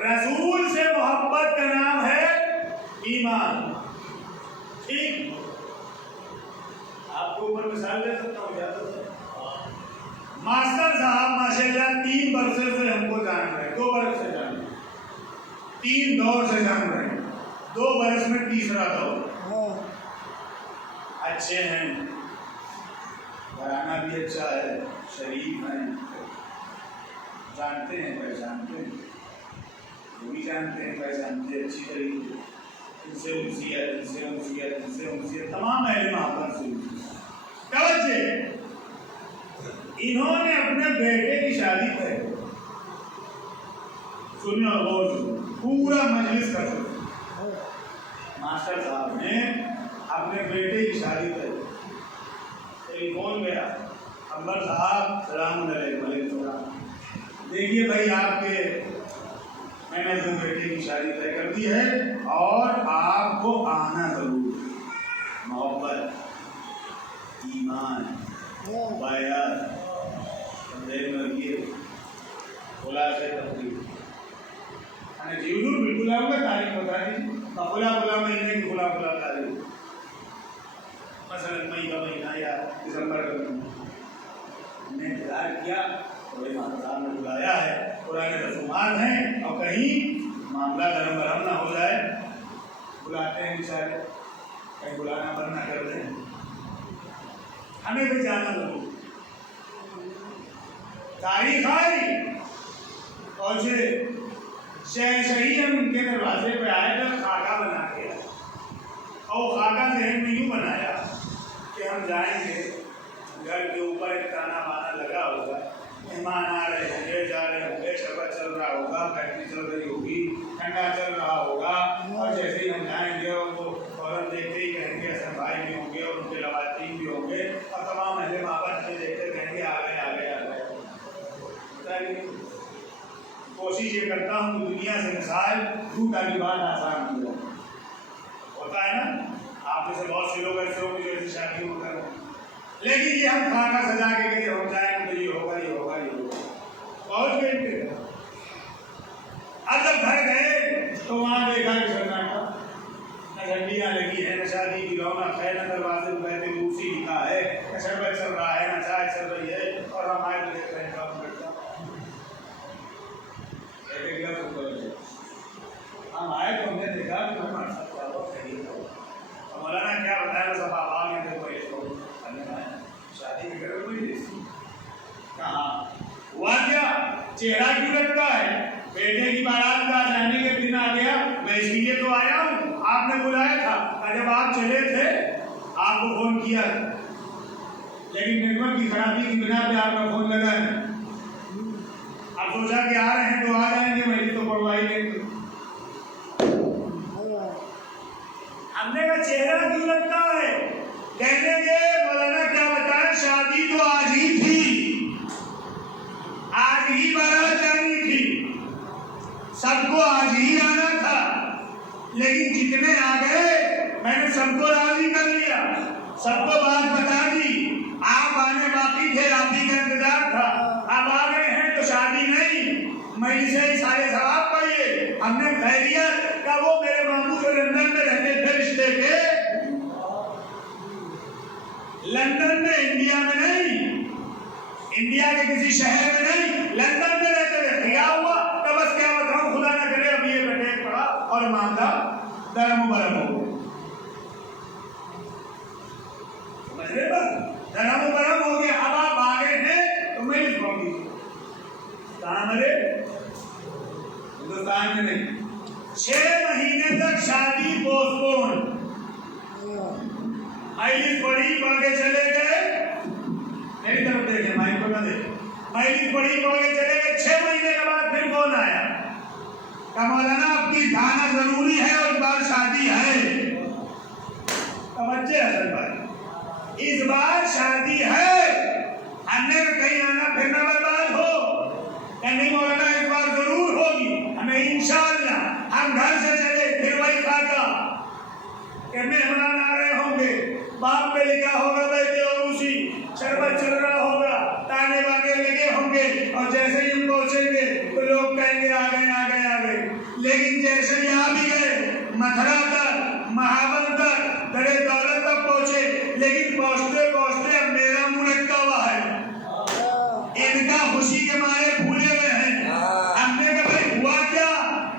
رسول سے محبت کا نام ہے ایمان. ٹھیک, آپ کو اوپر مثال دے سکتا ہوں. ماسٹر صاحب ماشاءاللہ 3 برسوں سے ہم کو جان رہے ہیں, 2 برس سے جان رہے ہیں, 3 دور سے جان رہے ہیں, 2 برس میں تیسرا دور. اچھے ہیں, بھی اچھا ہے، شریف ہیں، جانتے ہیں پہچانتے ہیں، وہ بھی جانتے ہیں پہچانتے ہیں اچھی طریقے سے، ان سے انسیت، ان سے انسیت، ان سے انسیت، تمام اہل محبت سے انسیت۔ توجہ، انہوں نے اپنے بیٹے کی شادی کر، سننا غور سے، پورا مجلس کا سننا، ماسٹر صاحب نے اپنے بیٹے کی شادی کر، ٹیلیفون گیا، انور صاحب سلام علیکم، وعلیکم السلام، دیکھیے بھائی آپ کے میں نے اپنے بیٹے کی شادی طے کر دی ہے اور آپ کو آنا ضرور ہے۔ محبت، ایمان، بیعت، ذہن میں رکھیے، خلاصہ تقریر، جی حضور بالکل آؤں گا، تاریخ بتا دیجیے، کھلا مہینے کی کھلا تاریخ، مثلا مئی کا مہینہ یا دسمبر کا مہینہ، ہم نے انتظار کیا، بڑے مہمان نے بلایا ہے، پرانے رسومات ہیں اور کہیں معاملہ گرم برہم نہ ہو جائے، بلاتے ہیں بیچارے، کہیں بلانا بند نہ کر دیں، ہمیں بھی جانا ضرور۔ تاریخ آئی اور شہی ہم ان کے دروازے پہ آئے تو خاکہ بنا کے، اور خاکہ ذہن میں یوں بنایا کہ ہم جائیں گے، گھر کے اوپر ایک تانا بانا لگا ہوگا، مہمان آ رہے ہوں گے، جا رہے ہوں گے، شربت چل رہا ہوگا، فیکٹری چل رہی ہوگی، ٹھنڈا چل رہا ہوگا، اور جیسے ہی ہم جائیں گے اور وہ فوراً دیکھتے ہی کہیں گے حسن بھائی بھی ہوں گے اور ان کے لواتین بھی ہوں گے، اور تمام اہل محبت سے دیکھتے کہیں گے آ گئے۔ کوشش یہ کرتا ہوں کہ دنیا سے مثال دوں تاکہ بات آسان ہو جائے، ہوتا ہے نا، آپ میں سے بہت سے لوگ ایسے ہوں گے جو ایسی شادی ہو کر، لیکن یہ ہم خاکہ سجا کے کہ جب ہم جائیں گے تو یہ ہوگا یہ ہوگا یہ ہوگا، پہنچ گئے تھے، اب جب گھر گئے تو وہاں دیکھا کہ سناٹا، نہ گھنٹیاں لگی ہیں، نہ شادی کی رونق ہے، نہ دروازے پہ بیٹھے موسی لکھا ہے، نہ شربت چل رہا ہے، نہ چائے چل رہی ہے، اور ہم آئے تو دیکھ رہے ہیں کام کرتا ہم آئے تو ہم نے دیکھا کہ ہمارا سب کا وقت صحیح تھا، اور مولانا کیا بتایا سب آباد میں دیکھو اس کو شادی کی کرو کوئی نہیں، کہاں ہوا کیا، چہرہ کیوں لٹکا ہے، بیٹے کی بارات کا جانے کے دن آ گیا، میں اس لیے تو آیا ہوں، آپ نے بلایا تھا، جب آپ چلے تھے آپ کو فون کیا تھا، لیکن نیٹ ورک کی خرابی کی بنا پہ آپ کا فون لگا ہے، آپ سوچا کہ آ رہے ہیں تو آ جائیں گے، میری تو پرواہی نہیں، ہم نے کہا چہرہ کیوں لگتا ہے، کہنے کے مولانا کیا بتائیں شادی تو آج ہی تھی، آج ہی بارات جانی تھی، سب کو آج ہی آنا تھا، لیکن جتنے آ گئے میں نے سب کو راضی کر لیا، سب کو بات بتا دی، آپ آنے باقی تھے، آپ ہی کا انتظار تھا، اب آ گئے ہیں تو شادی نہیں، میں سے سارے ثواب پڑھیے، ہم نے خیریت کا وہ میرے ماموں جو لندن میں رہتے تھے رشتے کے، لندن میں، انڈیا میں نہیں، انڈیا کے کسی شہر میں نہیں، لندن میں رہتے تھے، کیا ہوا تو بس کیا بتاؤں، خدا نہ کرے اب یہ بٹیک پڑا اور معاملہ درم برم ہو گیا، سمجھے بس درم برم ہو گیا، اب آپ آگے ہیں تو میں اس بہت کہاں مرے، ہندوستان میں نہیں، 6 مہینے تک شادی پوسٹپون، مجلس پڑھی پڑھ کے چلے گئے، میری طرف دیکھیں مائک کو نہ دیکھیں، مجلس پڑھی پڑھ کے چلے گئے، 6 مہینے کے بعد پھر کون آیا کہ مولانا اب کی جانا ضروری ہے اور اس بار شادی ہے، توجہ حسن بھائی، اس بار شادی ہے، ہم نے کہیں آنا پھرنا برباد ہو یا نہیں، مولانا اس بار ضرور ہوگی، ہمیں انشاءاللہ، ہم گھر سے چلے پھر وہی خاکہ کہ مہمان آ رہے ہوں گے، باپ پہ لکھا ہوگا بیٹے اور اسی، شربت چل رہا ہوگا، تانے بانے لگے ہوں گے، اور جیسے ہی ہم پہنچیں گے تو لوگ کہیں گے آ گئے آ گئے آ گئے، لیکن جیسے ہی آ بھی گئے متھرا تک، مہاول تک، درے دولت تک پہنچے، لیکن پہنچتے پہنچتے اب میرا منہ لٹکا ہوا ہے، ان کا خوشی کے مارے پھولے ہوئے ہیں، ہم نے کہا بھائی ہوا کیا،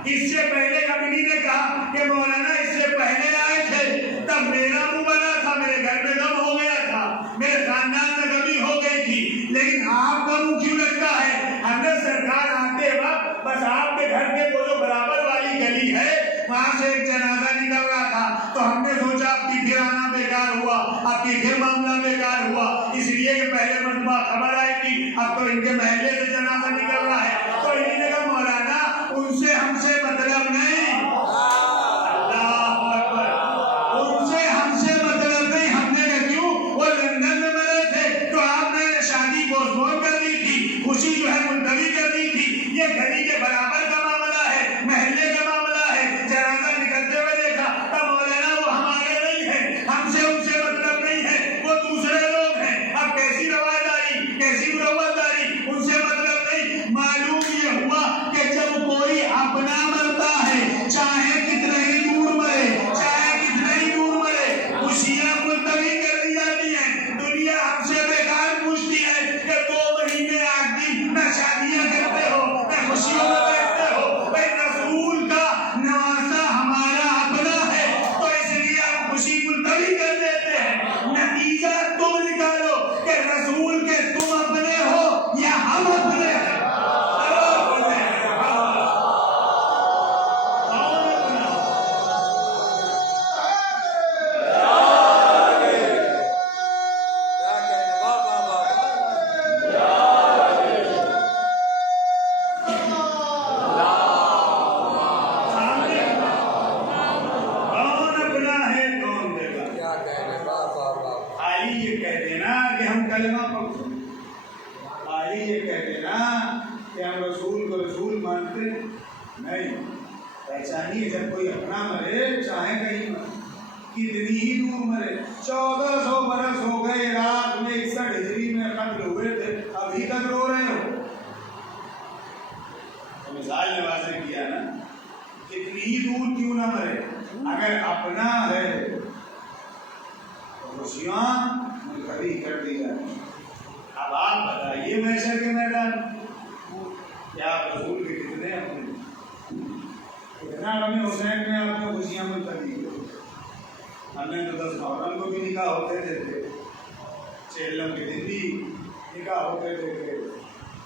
اس سے پہلے امینی نے کہا کہ مولانا اس سے پہلے آئے تھے تب میرا منہ بنا تھا، میرے گھر میں غم ہو گیا تھا، میرے خاندان میں غمی ہو گئی لیکن آپ کا منہ کیوں لگتا ہے؟ ہم نے سرکار آتے وقت بس آپ کے گھر کے وہ جو برابر والی گلی ہے وہاں سے ایک جنازہ نکل رہا تھا، تو ہم نے سوچا اب کی پھر آنا بیکار ہوا، اب کی پھر معاملہ بیکار ہوا، اس لیے کہ پہلے مرتبہ خبر آئی تھی، اب تو ان کے محلے سے جنازہ نکل رہا ہے، تو انہوں نے کہا مولانا ان سے ہم سے مطلب نہیں، اللہ اکبر، ان سے ہم سے مطلب نہیں۔ ہم نے کہا کیوں؟ وہ لندن میں مرے تھے تو آپ نے شادی پوسٹ پون کر دی تھی، خوشی جو ہے ملتوی کر دی تھی، یہ گلی کے برابر کا معاملہ ہے، محلے کا معاملہ ہے، جنازہ نکلتے ہوئے دیکھا تب مولانا وہ ہمارے نہیں ہیں، ہم سے ان سے مطلب نہیں ہے، وہ دوسرے لوگ ہیں، اب کیسی رواداری کیسی مروتداری، ان سے مطلب نہیں۔ معلوم یہ ہوا کہ جب کوئی اپنا مرتا ہے چاہے کتنے ہی دور مرے، چاہے کتنے ہی دور مرے، خوشیاں ملتوی کر دی جاتی ہیں۔ دنیا ہم سے بیکار پوچھتی ہے کہ 2 مہینے 8 دن نہ شادیاں کرتے ہو نہ خوشیوں میں بیٹھتے ہو، بھائی رسول کا نواسا ہمارا اپنا ہے تو اس لیے ہم خوشی ملتوی کر دیتے ہیں۔ نتیجہ تم نکالو کہ رسول کے تم اپنے ہو یا ہم اپنے ہیں۔ پہچانیے جب کوئی اپنا مرے چاہے کہیں مرے، کتنی ہی دور مرے، 1400 برس ہو گئے، رات میں 61 ہجری میں قتل ہوئے تھے، ابھی تک رو رہے ہو۔ تو مثال نے واضح کیا نا، کتنی ہی دور کیوں نہ مرے، اگر اپنا ہے تو خوشیاں منقطع کر دی جاتی۔ اب آپ بتائیے محشر کے میدان کیا آپ رسول کے کتنے اپنے، اتنا ہمیں حسین میں آپ نے خوشیاں منقطع کی۔ ہم نے تو 10 محرم کو بھی نکاح ہوتے تھے، چہلم کے دن بھی نکاح ہوتے تھے،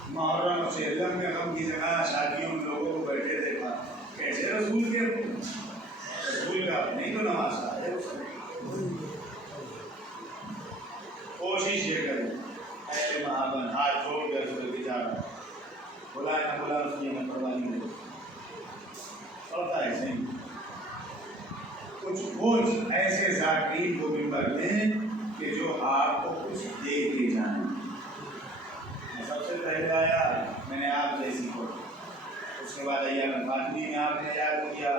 محرم اور چہلم میں غم کی جگہ شادیوں میں لوگوں کو بیٹھے دیکھا، کیسے رسول کے رسول کا نہیں تو نماز ہے۔ کوشش یہ کریں اہل محبت ہاتھ چھوڑ کر اس کے جا رہا بلا نہ بلا اس کی ہمیں پرواہ نہیں ہوتا ہے۔ ایسے ہی کچھ ایسے ذاکرین کو ممبر دیں کہ جو آپ کو کچھ دے کے جائیں۔ میں سب سے پہلے آیا میں نے آپ جیسی کو، اس کے بعد ایام فاطمی میں آپ نے یاد کیا،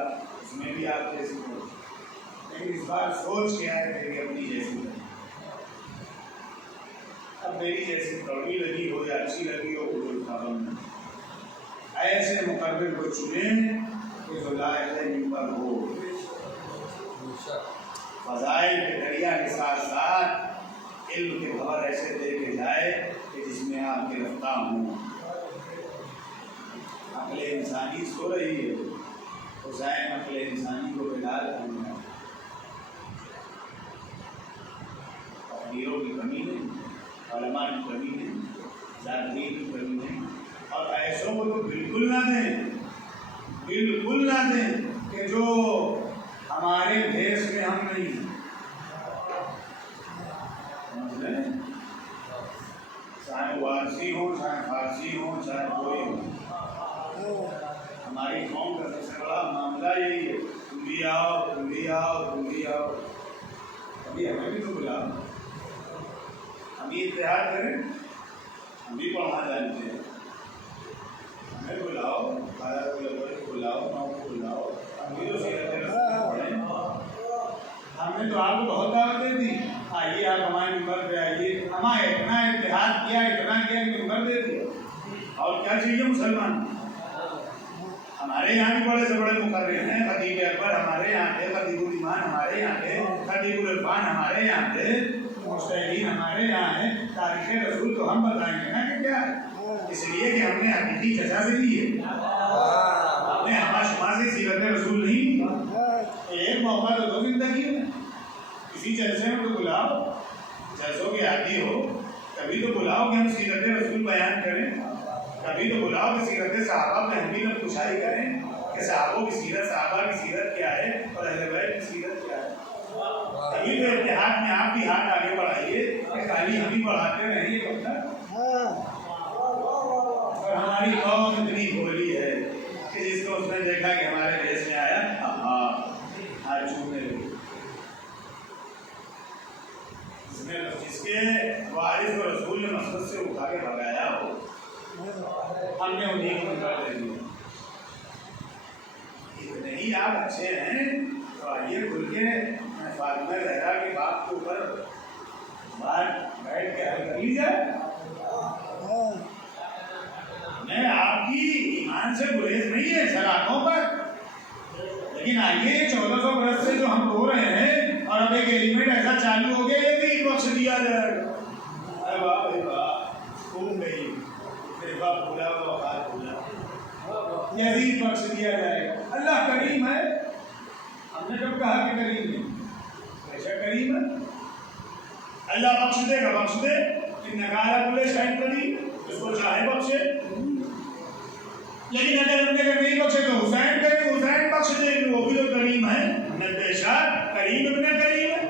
اس میں بھی آپ جیسی کو، لیکن اس بار سوچ کے آئے تھے کہ اپنی جیسی کو، اب میری جیسی کڑوی لگی ہو یا اچھی لگی ہو کوئی پابند نہیں۔ ایسے مقرر کو چنیں کہ جو لائق ممبر ہو، فضائل کے دریا کے ساتھ ساتھ علم کے خبر ایسے دے کے جائے کہ جس میں آپ گرفتار ہوں۔ عقل انسانی سو رہی ہے، حسین عقل انسانی کو بیدار کرنا ہے۔ تقریروں کی کمی نہیں، علماء کی کمی نہیں، ذاکرین کی کمی نہیں، اور ایسوں کو تو بالکل نہ دیں، بالکل نہ دیں کہ جو ہمارے بھیس میں ہم نہیں ہیں۔ چاہے وارسی ہوں، چاہے فارسی ہوں، چاہے کوئی ہو، ہماری قوم کا سب سے بڑا معاملہ یہی ہے، تم بھی آؤ، تم بھی آؤ، تم بھی آؤ۔ ابھی ہمیں بھی تو بلاؤ، ہم بھی اتحاد کریں، ہم بھی پڑھا جانتے ہیں، ہمیں بلاؤ، بلاؤ، نو کو بلاؤ، ہم بھی تو سیرت رسول پڑھیں۔ ہم نے تو آپ کو بہت دعوتیں دی، آئیے آپ ہمارے ممبر پہ آئیے، ہمارے اتنا اتحاد کیا، اتنا کیا کہ ممبر دے دیا، اور کیا چاہیے مسلمان۔ ہمارے یہاں بھی بڑے سے بڑے مقرر ہیں، خطیب اکبر ہمارے یہاں تھے، خطیب الایمان ہمارے یہاں تھے، خطیب العرفان ہمارے یہاں تھے، مجتہدین ہمارے یہاں ہیں۔ تاریخ رسول تو ہم بتائیں گے نا کہ کیا ہے، اس لیے کہ ہم نے حقیقی چچا سے لی ہے، ہم نے ہما شما سے سیرت رسول نہیں لی۔ ایک موقع تو زندگی میں کسی جلسے میں تو بلاؤ، جلسوں کے عادی ہو، کبھی تو بلاؤ کہ ہم سیرت رسول بیان کریں، کبھی تو بلاؤ کہ سیرت صحابہ میں ہم بھی لوگ پوچھائی کریں کہ صحابوں کی سیرت، صحابہ کی سیرت کیا ہے اور اہل بیت کی سیرت کیا ہے۔ کبھی تو اتحاد میں آپ بھی ہاتھ آگے بڑھائیے کہ خالی ہم بھی بڑھاتے رہیں کب تک۔ اور ہماری قوم اتنی بھولی ہے کہ جس کو اس نے دیکھا کہ ہمارے دیش میں آیا ہاتھ چھونے لگے۔ جس کے وارث کو رسول نے مسجد سے اٹھا کے بھگایا ہو، ہم نے انہیں کو نکال دے دیا۔ اتنے ہی آپ اچھے ہیں تو آئیے کھل کے فاطمہ زہرا کے باپ کے اوپر بات بیٹھ کے حل کر لی جائے۔ میں آپ کی ایمان سے گریز نہیں ہے شراتوں پر، لیکن آئیے 1400 برس سے جو ہم رو رہے ہیں اور اب ایک ایلیمنٹ ایسا چالو ہو گیا یہ بھی بخش دیا جائے گا۔ ارے باپ رے باپ، گھوم گئی میرے باپ بھولا وہ اوقات بھولا، یزید بخش دیا جائے گا۔ اللہ کریم ہے، ہم نے کب کہا کہ کریم ہے؟ ایسا کریم ہے، اللہ بخش دے گا، بخش دے، نکالا کلے شاہد قدیم، اس کو چاہے بخشے۔ لیکن اگر ہم نے نہیں بخشے تو حسین کا بھی حسین بخش دے گی، وہ بھی تو کریم ہے۔ بے شک کریم ابن کریم ہے،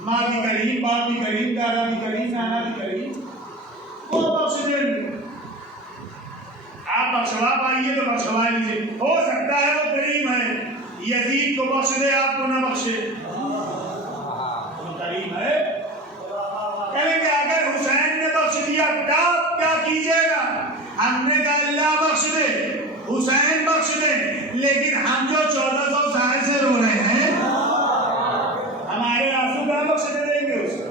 ماں بھی کریم، باپ بھی کریم، دادا بھی کریم، نانا بھی کریم، وہ بخش دے گی۔ آپ بخشوا پائیے تو بخشوا لیجیے، ہو سکتا ہے وہ کریم ہے، یزید کو بخش دے آپ کو نہ بخشے، وہ کریم ہے۔ کہیں کہ اگر حسین نے بخش دیا تب کیا کیجیے گا؟ ہم نے کہا اللہ بخش دے، حسین بخش دے، لیکن ہم جو 1400 سال سے رو رہے ہیں ہمارے آنسو کہاں بخش دے دیں گے اس کو؟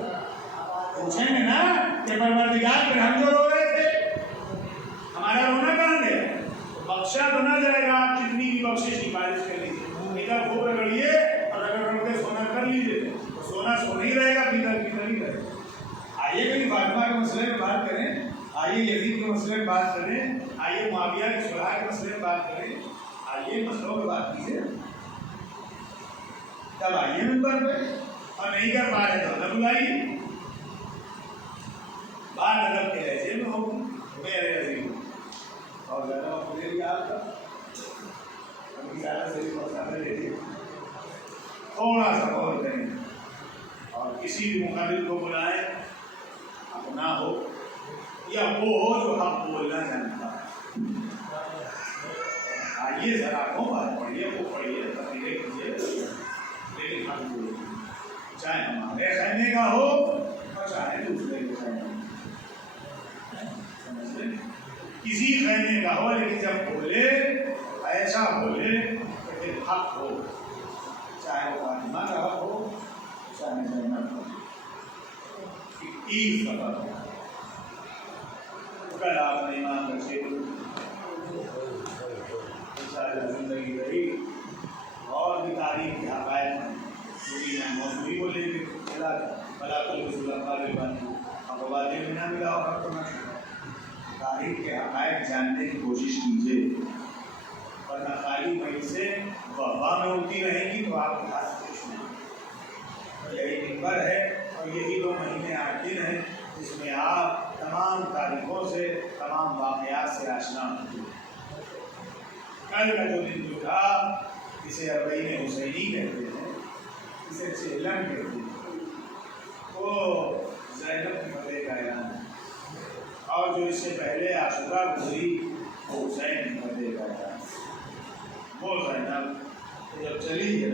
پوچھیں گے نا کہ پروردگار پھر ہم جو رو رہے تھے ہمارا رونا کہاں گیا؟ بخشا تو نہ جائے گا، آپ جتنی بھی بخشش کی خواہش کر لیجیے، ادھر خوب رگڑیے اور اگر رگڑ کے سونا کر لیجیے تو سونا سونا ہی رہے گا، پیتل پیتل ہی رہے گا۔ آئیے کبھی فاطمہ کے مسئلے میں بات کریں، آئیے یزید کے مسئلے میں بات کریں، آئیے معاویہ کی صلح کے مسئلے میں بات کریں، آئیے مسئلوں میں بات کیجیے، تب آئیے منبر پہ، اور نہیں کر پا رہے تو نہ بلائیے، بات ادب کے لہجے میں ہو میرے عزیز، اور زیادہ وقت لے لیا آپ کا، ابھی زیادہ سے بھی وقت لے لیجیے، تھوڑا سا غور کریں اور کسی بھی مقابل کو بلائیں، اپنا ہو یا وہ ہو جو حق بولنا جانتا ہے۔ آئیے ذرا کو بات پڑھیے، وہ پڑھیے، تقریریں کیجیے، لیکن حق بولے، چاہے ہمارے خیمے کا ہو اور چاہے دوسرے کے خیمے کا، سمجھ لیں، کسی خیمے کا ہو، لیکن جب بولے ایسا بولے کہ پھر حق ہو، چاہے وہ فاطمہ کا حق ہو چاہے زینب کا، ایک سفر ہو۔ کل آپ نے ایمان رکھے انشاءاللہ زندگی رہی اور بھی تاریخ کے حقائق ہیں، کیونکہ میں موضوعی کو لے کے چلا تھا، بلا کل رسول اللہ علیہ وسلم اب وادی میں نہ ملا اور حق نہ چھوڑا۔ تاریخ کے حقائق جاننے کی کوشش کیجیے، ورنہ خالی وہیں سے وبا میں اڑتی رہیں گی تو آپ کے ہاتھ کچھ نہیں۔ یہی منبر ہے اور یہی 2 مہینے 8 دن ہیں جس میں آپ تمام تاریخوں سے، تمام واقعات سے آشنا ہوتے ہیں۔ کل کا جو دن جو تھا اسے اربعین حسینی کہتے ہیں، اسے چہلم کہتے ہیں، وہ زینب کی فتح کا اعلان ہے، اور جو اس سے پہلے عاشورہ گزری وہ حسین کی فتح کا اعلان ہے۔ وہ زینب جب چلی ہے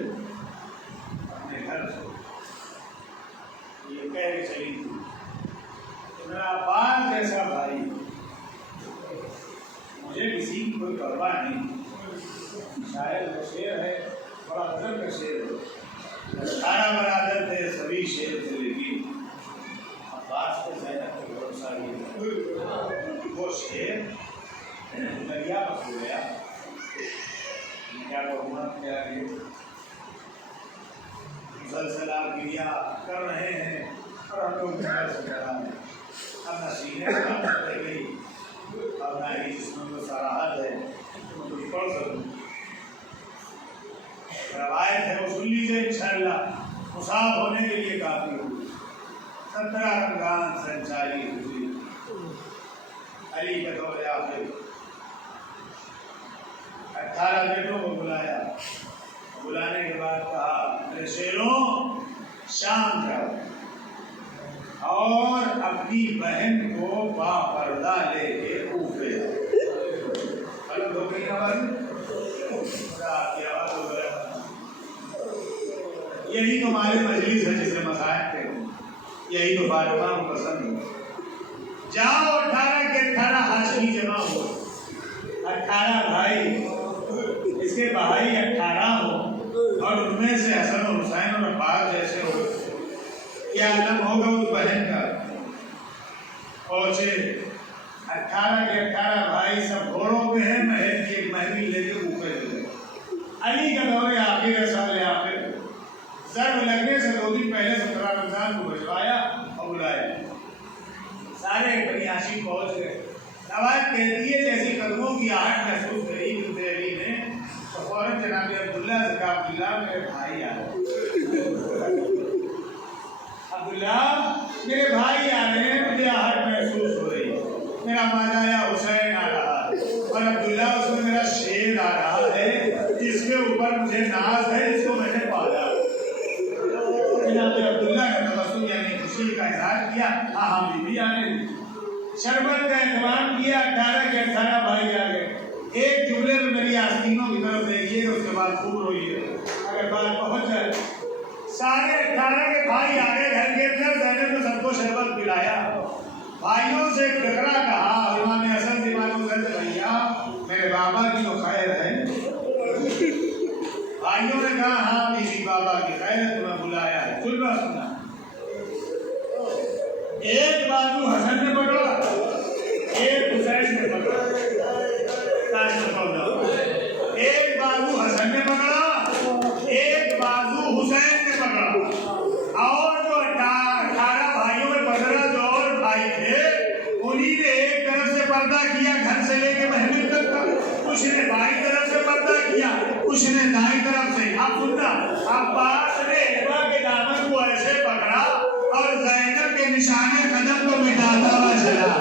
اپنے گھر سے، یہ کہہ کے چلی تھی میرا عباس جیسا بھائی، مجھے کسی کی کوئی پرواہ نہیں، شاید وہ شعر ہے بڑا غزل کا شعر ہے، 18 برادر تھے سبھی شعر تھے لیکن عباس پہ زینب پہ بھروسہ نہیں، وہ شعر دریا پر ہو گیا، کیا حکومت کیا ہے، مسلسل آپ گریا کر رہے ہیں اور ہم لوگ گھر سے کر رہے ہیں، اب نہ سینے سے بات رہ گئی اور نہ ہی جسم میں صراحت ہے تو کچھ پڑھ سکوں، روایت ہے وہ سن لیجیے انشاءاللہ، مصاب ہونے کے لیے کافی ہوگی۔ 17 رمضان سن 40 گزری بیٹوں کو بلایا، بلانے کے بعد کہا میرے شیروں شام جاؤ اور اپنی بہن کو با پردہ لے کے کوفے غلط ہو گئی آواز، یہی تو ہمارے مجلس ہے جس سے مسائل تھے، یہی تو فاطمہ کو پسند ہے۔ جاؤ 18 کے 18 ہاشمی جمع ہو، 18 بھائی، اس کے بھائی 18 ہو اور ان میں سے حسن و حسین اور عباس جیسے ہو، کیا عالم ہوگا اس بہن کا۔ پہنچے 18 کے 18 بھائی سب گھوڑوں پہ ہیں، محل کی ایک محفل لے کے اوپر چلے۔ علی کا دور آخر ہے، سال آخر ضرب لگنے سے 2 دن پہلے 17 رمضان کو بھجوایا اور بلایا، سارے بنی ہاشم پہنچ گئے۔ روایت کہتی ہے جیسی قدموں کی آہٹ محسوس کری بنت علی نے تو فوراً جناب عبداللہ سے کہا عبداللہ میرے بھائی آ رہے، عبداللہ میرے بھائی آ رہے ہیں، مجھے آہٹ محسوس ہو رہی ہے، میرا ماجایا حسین آ رہا ہے اور عبداللہ اس میں میرا شیر آ رہا ہے جس کے اوپر مجھے ناز ہے، جس کو میں نے پالا۔ جناب عبداللہ نے تبسم یعنی خوشی کا اظہار کیا، ہاں ہاں بیوی آ رہے ہیں، شربت کا اہتمام کیا، 18 کے 18 بھائی آ گئے۔ ایک جملے میں میری آستینوں کی طرف دیکھیے، اس کے بعد خوب روئیے اگر بات پہنچ جائے۔ سارے 18 کے بھائی آ گئے گھر کے اندر، زینب نے سب کو شربت پلایا، بھائیوں سے ایک فقرہ کہا، امام حسن سے امام حسین سے بھیا میرے بابا کی تو خیر ہے۔ بھائیوں نے کہا ہاں میری بابا کی خیر ہے، تمہیں بلایا ہے۔ سن رہا سننا، ایک بازو حسن نے پکڑا، ایک حسین نے پکڑا، ایک بازو حسن نے پکڑا، ایک بازو حسین نے پکڑا، اور جو 18 بھائیوں میں 15 جو اور بھائی تھے انہی نے ایک طرف سے پردہ کیا گھر سے لے کے محفل تک کا، کچھ نے بائیں طرف سے پردہ کیا، کچھ نے دائیں طرف سے۔ اب سننا، عباس نے ایبا کے دامن کو ایسے پکڑا اور زینب کے نشانے قدم کو مٹاتا ہوا چلا۔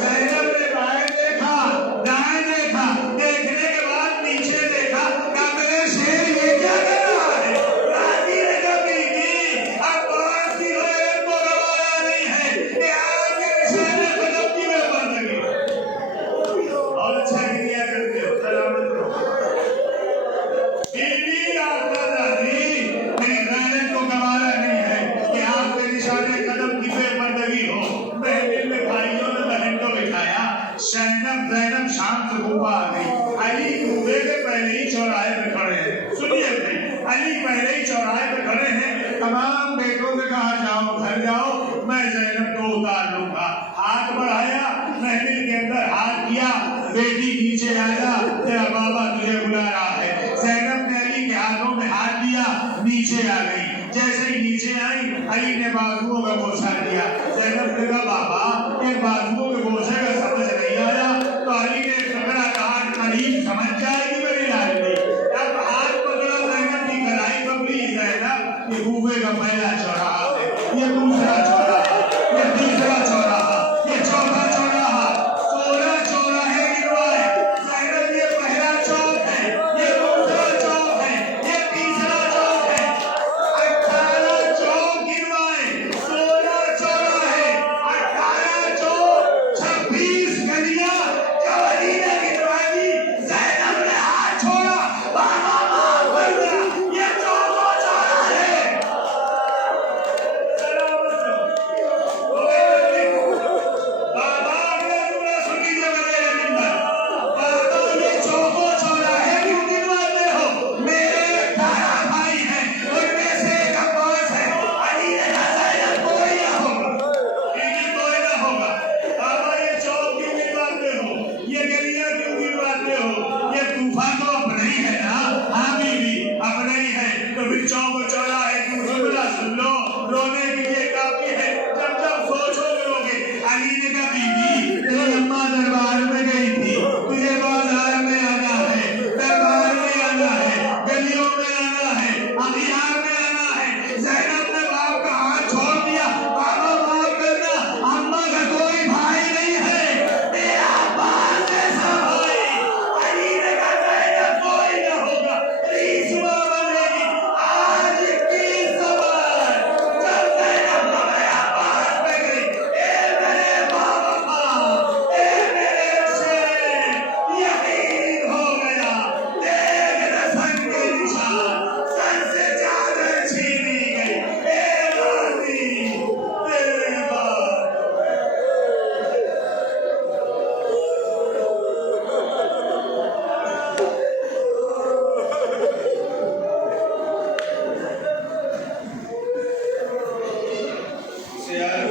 زینب نے بائیں دیکھا، دائیں دیکھا، دیکھنے کے بعد نیچے دیکھا، کہا میرے شیر یہ کیا کر رہا ہے؟ راضی نے کبھی بھی عباس کی غیرت کو گوایا نہیں ہے کہ آپ کے نشانے قدم کی میں بندگی۔ اور اچھا کیا کرتے ہو، سلامت رہو۔ بیوی آتا دادی میری غیرت کو گوایا نہیں ہے کہ آپ کے نشانے قدم کی بے پردگی ہو۔ محفل میں بھائیوں نے بہن کو بٹھایا، زینب شام سے کوفہ آ گئی، علی کوفے کے پہلے ہی چوراہے پہ کھڑے ہیں۔ سنیے بھائی، علی پہلے ہی چوراہے پہ کھڑے ہیں، تمام بیٹوں سے کہا جاؤ گھر جاؤ، میں زینب کو اتار لوں گا۔ ہاتھ بڑھایا، محفل کے اندر ہاتھ کیا، بیٹی نیچے آیا، تیرا بابا تجھے بلا رہا ہے۔ زینب نے علی کے ہاتھوں میں ہاتھ دیا، نیچے آ گئی۔ جیسے ہی نیچے آئی، علی نے بازوؤں کا بوسہ دیا۔ زینب نے کہا بابا یہ بازوؤں کے بوسے کا سمجھ نہیں آیا، تو علی نے فقرہ کہا قریب سمجھ جائے گی میری لاڈلی۔ اب ہاتھ پکڑا، زینب کی کلائی پکڑی۔ زینب یہ کوفے کا پہلا چوراہا ہے، یہ دوسرا چوراہا، یہ تیسرا چوراہا، یہ چوتھا چوراہا، 16 چوراہے گنوائے۔ زینب یہ پہلا چوک ہے، یہ دوسرا چوک ہے، یہ تیسرا چوک ہے، 18 چوک گنوائے، 16 چوراہے، 18 چوک، 26 گلیاں جو علی نے گنوا دی۔ زینب نے ہاتھ چھوڑا، بابا معاف کر دیا، یہ چوک و چوراہے۔ سلامت رہو۔ بابا اگلا جملہ سن لیجیے میرے نمبر، بابا یہ چوک و چوراہے کیوں گنواتے ہو؟ میرے 18 بھائی ہیں، ان میں سے ایک عباس ہے۔ علی نے کہا زینب کوئی نہ ہوگا، کوئی نہ ہوگا۔ بابا یہ چوک کیوں گنواتے ہو؟ یہ گلیاں کیوں گنواتے ہو؟ یہ کوفہ تو اپنا ہی ہے نا؟ ہاں بیوی اپنا ہی ہے، تو پھر چوک و چوراہے کیوں؟ جملہ سن لو، رونے کے لیے کافی ہے، جب جب سوچو گے روگے۔ علی نے کہا بیوی تیری اماں دربار میں گئی تھی، تجھے بازار میں آنا ہے، دربار میں آنا ہے، گلیوں میں آنا ہے، اخیار میں آنا ہے۔ زینب نے باپ کا ہاتھ چھوڑ دیا، بابا معاف کرنا، اماں کا کوئی بھائی نہیں ہے، میرا عباس جیسا بھائی۔ علی نے کہا زینب کوئی نہ یا